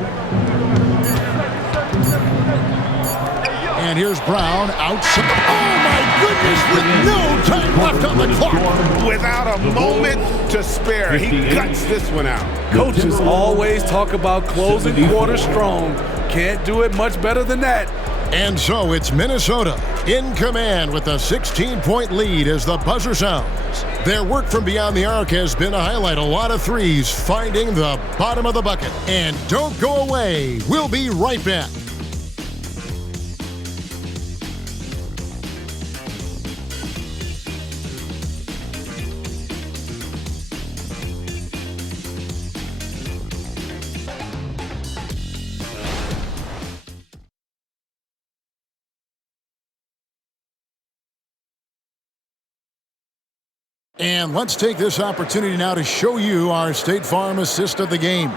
And here's Brown outside. Oh, my goodness, with no time left on the clock. Without a moment to spare, he guts this one out. Coaches always talk about closing quarters strong. Can't do it much better than that. And so it's Minnesota in command with a 16-point lead as the buzzer sounds. Their work from beyond the arc has been a highlight. A lot of threes finding the bottom of the bucket. And don't go away. We'll be right back. And let's take this opportunity now to show you our State Farm assist of the game.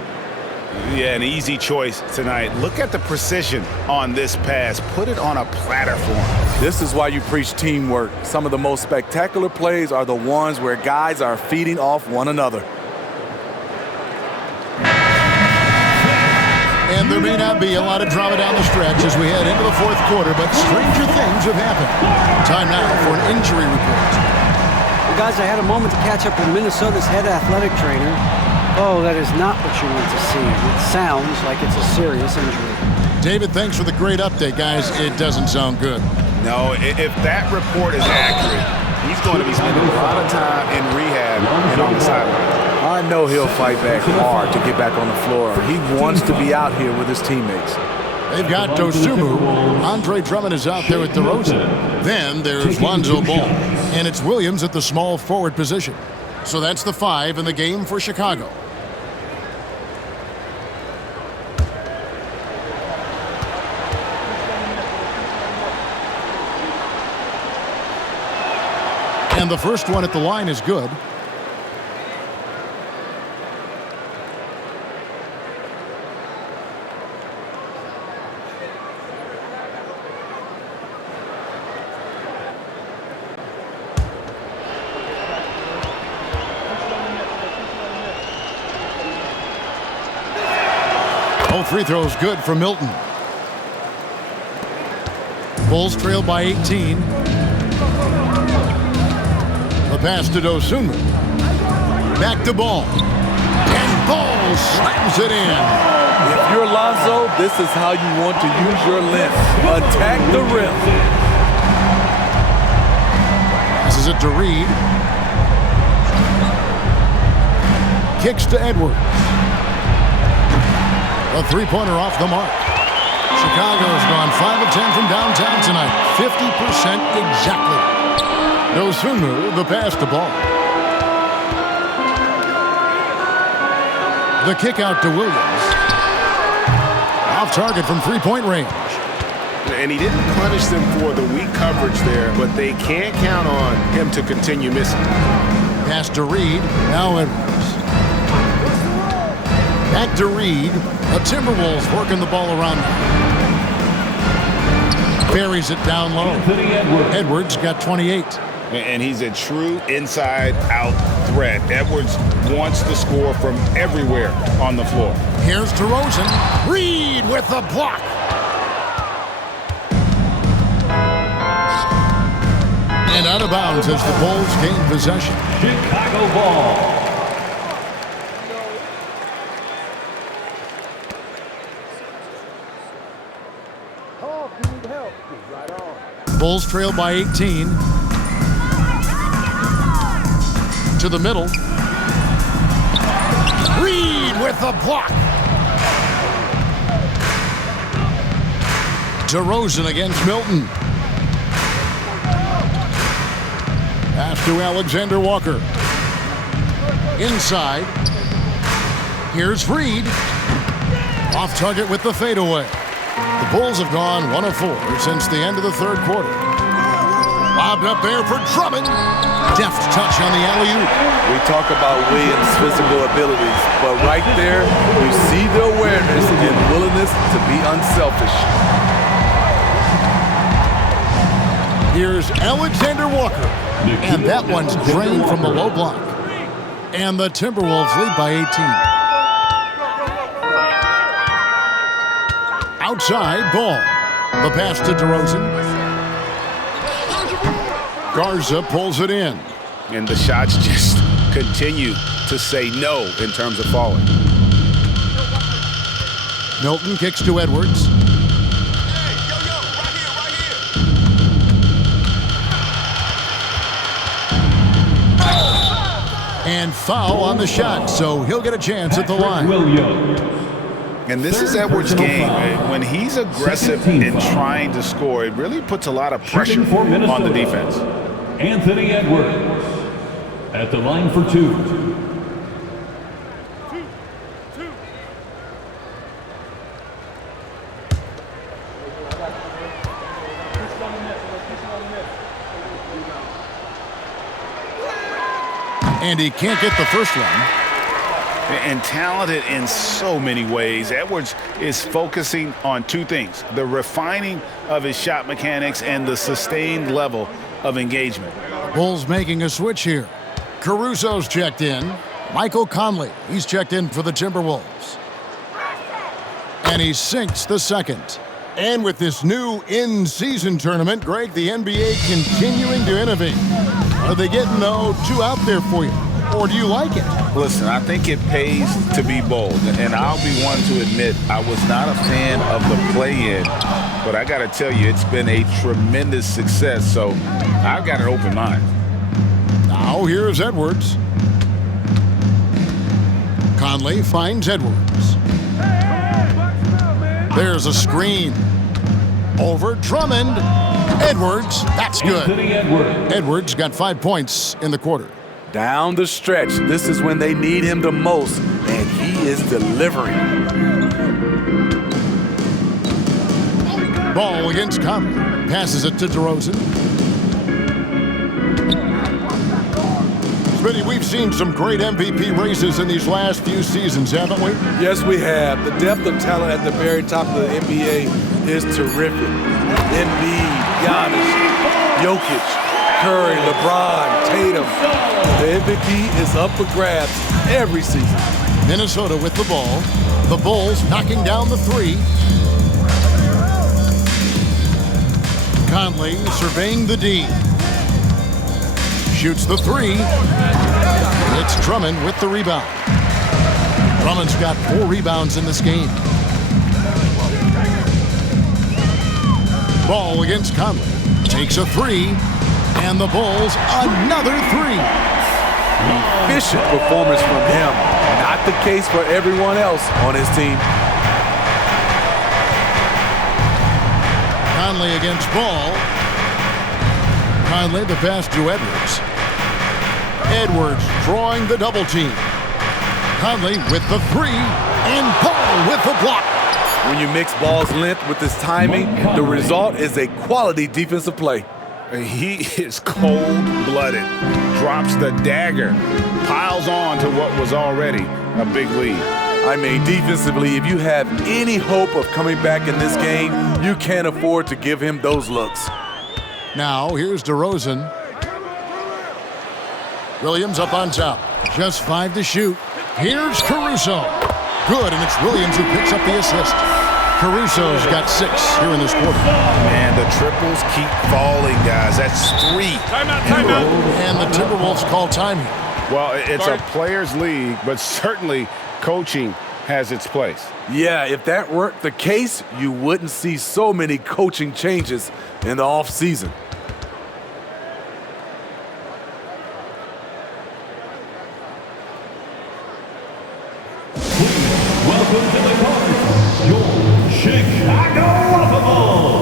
Yeah, an easy choice tonight. Look at the precision on this pass. Put it on a platter for him. This is why you preach teamwork. Some of the most spectacular plays are the ones where guys are feeding off one another. And there may not be a lot of drama down the stretch as we head into the fourth quarter, but stranger things have happened. Time now for an injury report. Well, guys, I had a moment to catch up with Minnesota's head athletic trainer. Oh, that is not what you want to see. It sounds like it's a serious injury. David, thanks for the great update, guys. It doesn't sound good. No, if that report is accurate, he's going to be spending a lot of time in rehab and on the sideline. I know he'll fight back hard to get back on the floor. He wants to be out here with his teammates. They've got Dosumu. Andre Drummond is out there with DeRozan. Then there's Lonzo Ball. And it's Williams at the small forward position. So that's the 5 in the game for Chicago. And the first one at the line is good. Both free throws good for Milton. Bulls trail by 18. The pass to Dosunmu. Back to Ball. And Ball slams it in. If you're Lonzo, this is how you want to use your length. Attack the rim. Passes it to Reed. Kicks to Edwards. A three-pointer off the mark. Chicago's gone 5 of 10 from downtown tonight. 50% exactly. Dosunmu, the pass to Ball. The kick out to Williams. Off target from three-point range. And he didn't punish them for the weak coverage there, but they can't count on him to continue missing. Pass to Reed. Now Edwards. Back to Reed. The Timberwolves working the ball around them. Buries it down low. Edwards got 28. And he's a true inside-out threat. Edwards wants to score from everywhere on the floor. Here's DeRozan. Reed with the block. And out of bounds as the Bulls gain possession. Chicago ball. Bulls trail by 18. To the middle. Reed with the block. DeRozan against Milton. Pass to Alexander Walker. Inside. Here's Reed. Off target with the fadeaway. The Bulls have gone 1 of 4 since the end of the third quarter. Lobbed up there for Drummond. Deft touch on the alley-oop. We talk about Williams' physical abilities, but right there, you see the awareness and willingness to be unselfish. Here's Alexander Walker. And that one's drained from the low block. And the Timberwolves lead by 18. Outside, Ball. The pass to DeRozan. Garza pulls it in. And the shots just continue to say no in terms of falling. Milton kicks to Edwards. And foul on the shot, so he'll get a chance at the line. And this is Edwards' game. When he's aggressive in trying to score, it really puts a lot of pressure on the defense. Anthony Edwards at the line for 2. And he can't get the first one. And talented in so many ways. Edwards is focusing on 2 things: the refining of his shot mechanics and the sustained level of engagement. Bulls making a switch here. Caruso's checked in. Michael Conley, he's checked in for the Timberwolves. And he sinks the second. And with this new in-season tournament, Greg, the NBA continuing to innovate. Are they getting, too out there for you? Or do you like it? Listen, I think it pays to be bold. And I'll be one to admit I was not a fan of the play-in. But I got to tell you, it's been a tremendous success. So I've got an open mind. Now here's Edwards. Conley finds Edwards. There's a screen. Over Drummond. Edwards, that's good. Edwards got 5 points in the quarter. Down the stretch, this is when they need him the most, and he is delivering. Ball against Conley. Passes it to DeRozan. Smitty, we've seen some great MVP races in these last few seasons, haven't we? Yes, we have. The depth of talent at the very top of the NBA is terrific. Embiid, Giannis, Jokic, Curry, LeBron, Tatum. The MVP is up for grabs every season. Minnesota with the ball. The Bulls knocking down the 3. Conley surveying the D. Shoots the 3. It's Drummond with the rebound. Drummond's got 4 rebounds in this game. Ball against Conley. Takes a 3. And the Bulls another 3. Efficient performance from him. Not the case for everyone else on his team. Conley against Ball. Conley the pass to Edwards. Edwards drawing the double team. Conley with the 3. And Ball with the block. When you mix Ball's length with his timing, the result is a quality defensive play. He is cold-blooded, drops the dagger, piles on to what was already a big lead. I mean, defensively, if you have any hope of coming back in this game, you can't afford to give him those looks. Now, here's DeRozan. Williams up on top. Just 5 to shoot. Here's Caruso. Good, and it's Williams who picks up the assist. Caruso's got 6 here in this quarter. Man, the triples keep falling, guys. That's 3. Timeout. And the Timberwolves call time here. Well, it's a players' league, but certainly coaching has its place. Yeah, if that weren't the case, you wouldn't see so many coaching changes in the offseason. Welcome to the court, your Chicago Bulls.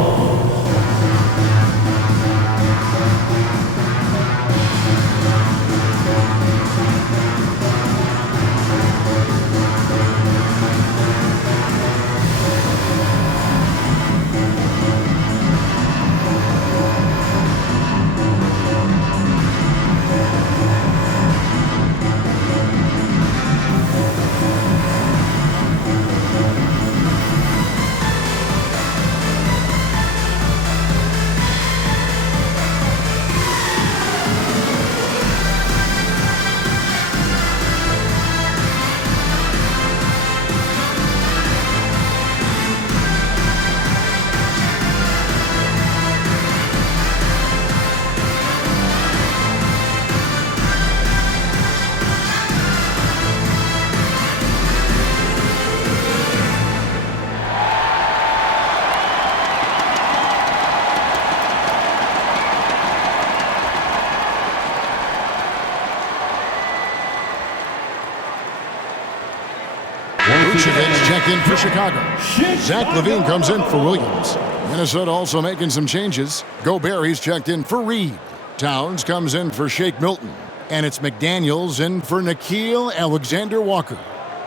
Vucevic checked in for Chicago. Zach LaVine comes in for Williams. Minnesota also making some changes. Gobert, he's checked in for Reed. Towns comes in for Shake Milton. And it's McDaniels in for Nickeil Alexander-Walker.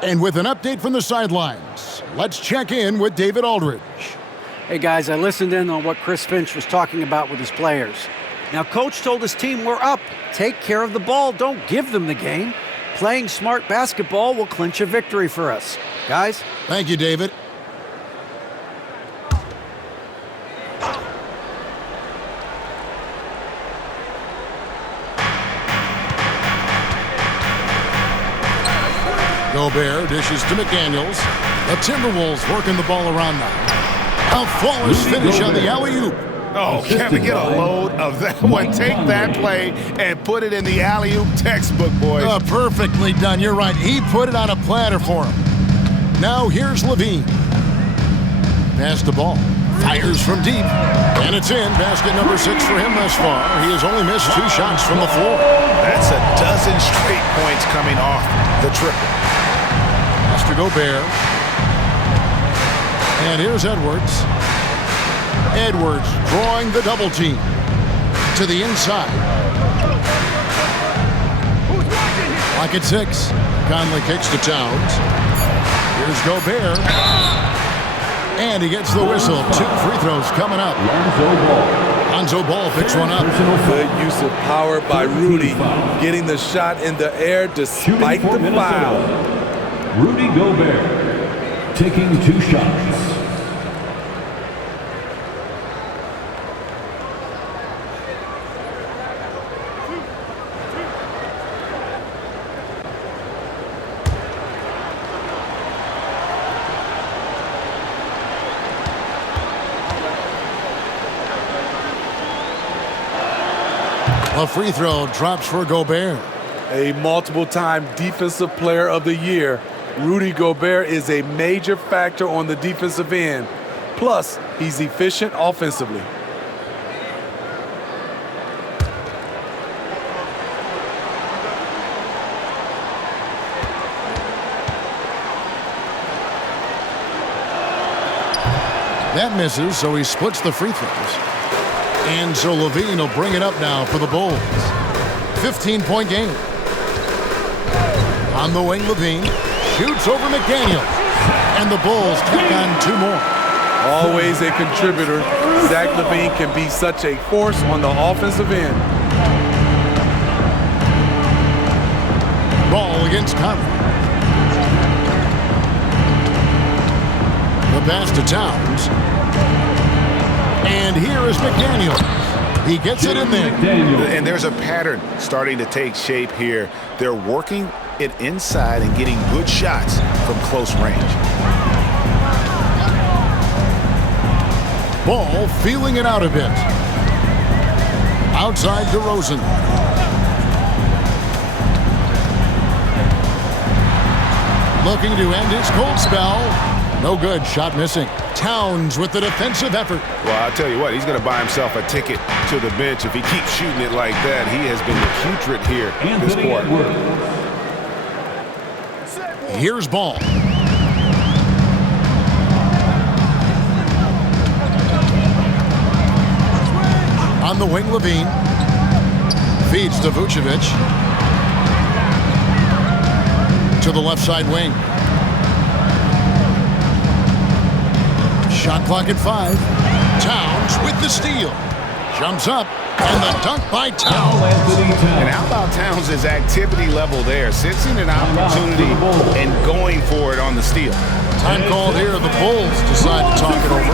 And with an update from the sidelines, let's check in with David Aldridge. Hey guys, I listened in on what Chris Finch was talking about with his players. Now, Coach told his team, we're up. Take care of the ball. Don't give them the game. Playing smart basketball will clinch a victory for us. Guys? Thank you, David. Gobert dishes to McDaniels. The Timberwolves working the ball around now. A flawless finish on the alley-oop. Oh, Kevin, get a load of that one. Take that play and put it in the alley-oop textbook, boys. Perfectly done. You're right. He put it on a platter for him. Now here's LaVine. Pass the ball. Fires from deep. And it's in. Basket number 6 for him thus far. He has only missed 2 shots from the floor. That's a dozen straight points coming off the triple. Pass to Gobert. And here's Edwards. Edwards drawing the double team to the inside. Lock at 6. Conley kicks to Towns. Here's Gobert. And he gets the whistle. 2 free throws coming up. Lonzo Ball picks one up. Good use of power by Rudy, getting the shot in the air despite the foul. Rudy Gobert taking 2 shots. A free throw drops for Gobert. A multiple-time Defensive Player of the Year, Rudy Gobert is a major factor on the defensive end. Plus, he's efficient offensively. That misses, so he splits the free throws. And so LaVine will bring it up now for the Bulls. 15-point game. On the wing, LaVine shoots over McDaniels. And the Bulls tack on 2 more. Always a contributor, Zach LaVine can be such a force on the offensive end. Ball against Conley. The pass to Towns. And here is McDaniels. He gets it in there. And there's a pattern starting to take shape here. They're working it inside and getting good shots from close range. Ball feeling it out a bit. Outside DeRozan. Looking to end his cold spell. No good. Shot missing. Towns with the defensive effort. Well, I'll tell you what, he's going to buy himself a ticket to the bench. If he keeps shooting it like that, he has been putrid here this quarter. Here's Ball. On the wing, LaVine. Feeds to Vucevic. To the left side wing. Shot clock at 5. Towns with the steal. Jumps up. And the dunk by Towns. And how about Towns' activity level there? Sensing an opportunity and going for it on the steal. Time called here. The Bulls decide to talk it over.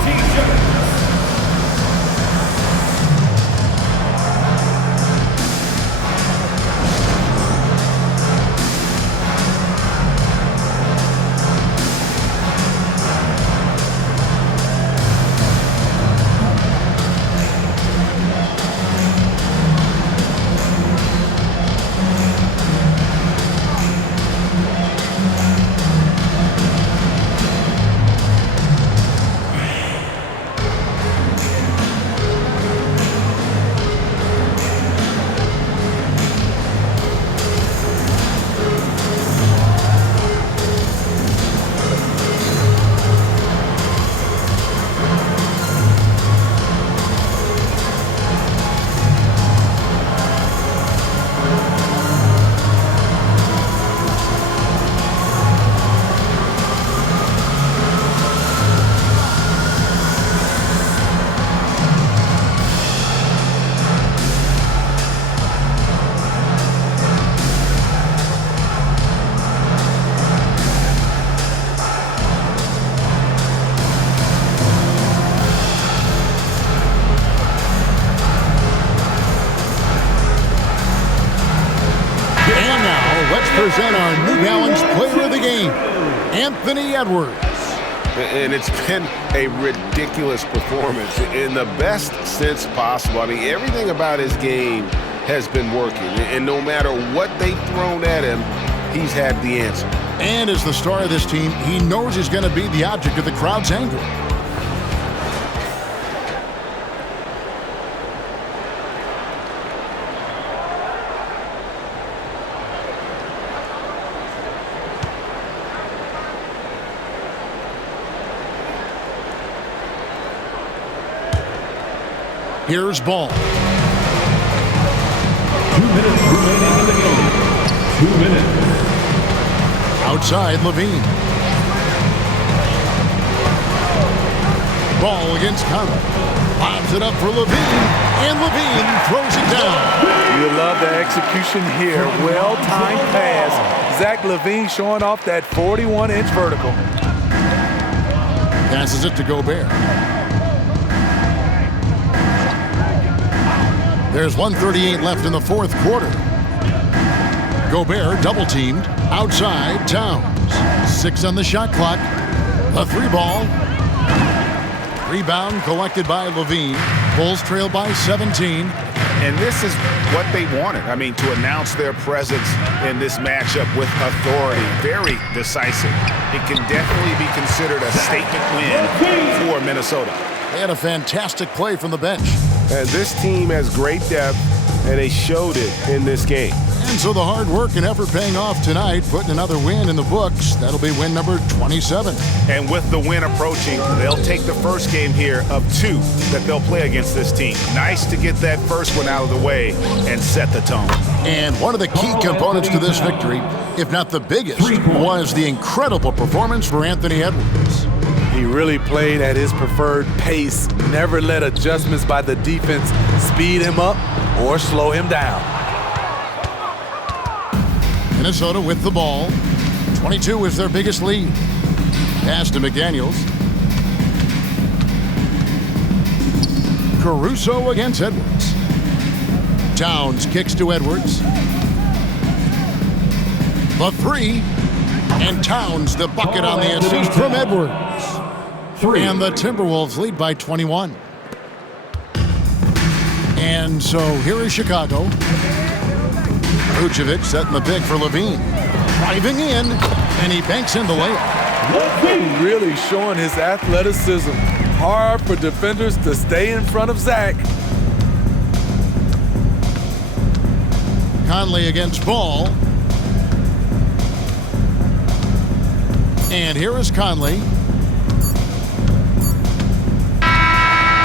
present our New Balance Player of the Game, Anthony Edwards. And it's been a ridiculous performance in the best sense possible. I mean, everything about his game has been working. And no matter what they've thrown at him, he's had the answer. And as the star of this team, he knows he's going to be the object of the crowd's anger. Here's Ball. 2 minutes remaining in the game. 2 minutes. Outside, Levine. Ball against Conley. Lobs it up for Levine, and Levine throws it down. You love the execution here. Well-timed pass. Zach LaVine showing off that 41-inch vertical. Passes it to Gobert. There's 1:38 left in the fourth quarter. Gobert double-teamed. Outside, Towns. 6 on the shot clock. A 3-ball. Rebound collected by Levine. Bulls trail by 17. And this is what they wanted. I mean, to announce their presence in this matchup with authority. Very decisive. It can definitely be considered a statement win for Minnesota. They had a fantastic play from the bench. And this team has great depth, and they showed it in this game. And so the hard work and effort paying off tonight, putting another win in the books. That'll be win number 27. And with the win approaching, they'll take the first game here of 2 that they'll play against this team. Nice to get that first one out of the way and set the tone. And one of the key components to this victory, if not the biggest, was the incredible performance for Anthony Edwards. He really played at his preferred pace, never let adjustments by the defense speed him up or slow him down. Minnesota with the ball. 22 is their biggest lead. Pass to McDaniels. Caruso against Edwards. Towns kicks to Edwards. The 3. And Towns the bucket on the assist from Edwards. 3. And the Timberwolves lead by 21. And so here is Chicago. Vucevic setting the pick for Levine. Driving in, and he banks in the layup. Really showing his athleticism. Hard for defenders to stay in front of Zach. Conley against Ball. And here is Conley.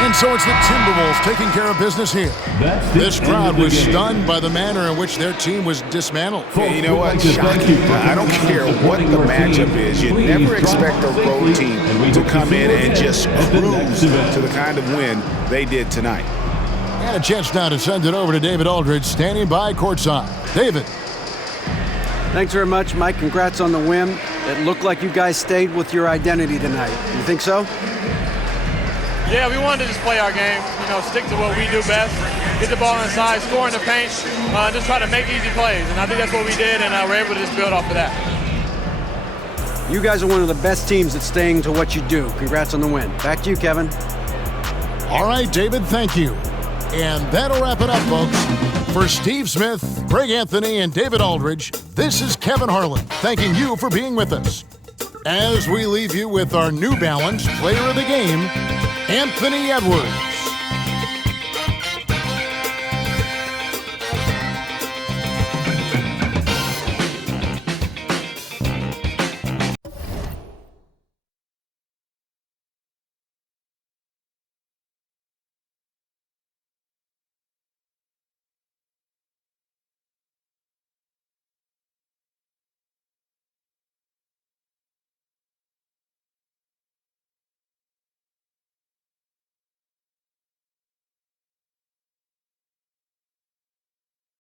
And so it's the Timberwolves taking care of business here. This crowd was stunned by the manner in which their team was dismantled. Yeah, you know what? Shocking. I don't care what the matchup is. You never expect a road team to come in and just cruise to the kind of win they did tonight. And a chance now to send it over to David Aldridge, standing by courtside. David. Thanks very much, Mike. Congrats on the win. It looked like you guys stayed with your identity tonight. You think so? Yeah, we wanted to just play our game, stick to what we do best, get the ball inside, score in the paint, just try to make easy plays. And I think that's what we did, and we're able to just build off of that. You guys are one of the best teams at staying to what you do. Congrats on the win. Back to you, Kevin. All right, David, thank you. And that'll wrap it up, folks. For Steve Smith, Greg Anthony, and David Aldridge, this is Kevin Harlan, thanking you for being with us. As we leave you with our New Balance Player of the Game, Anthony Edwards.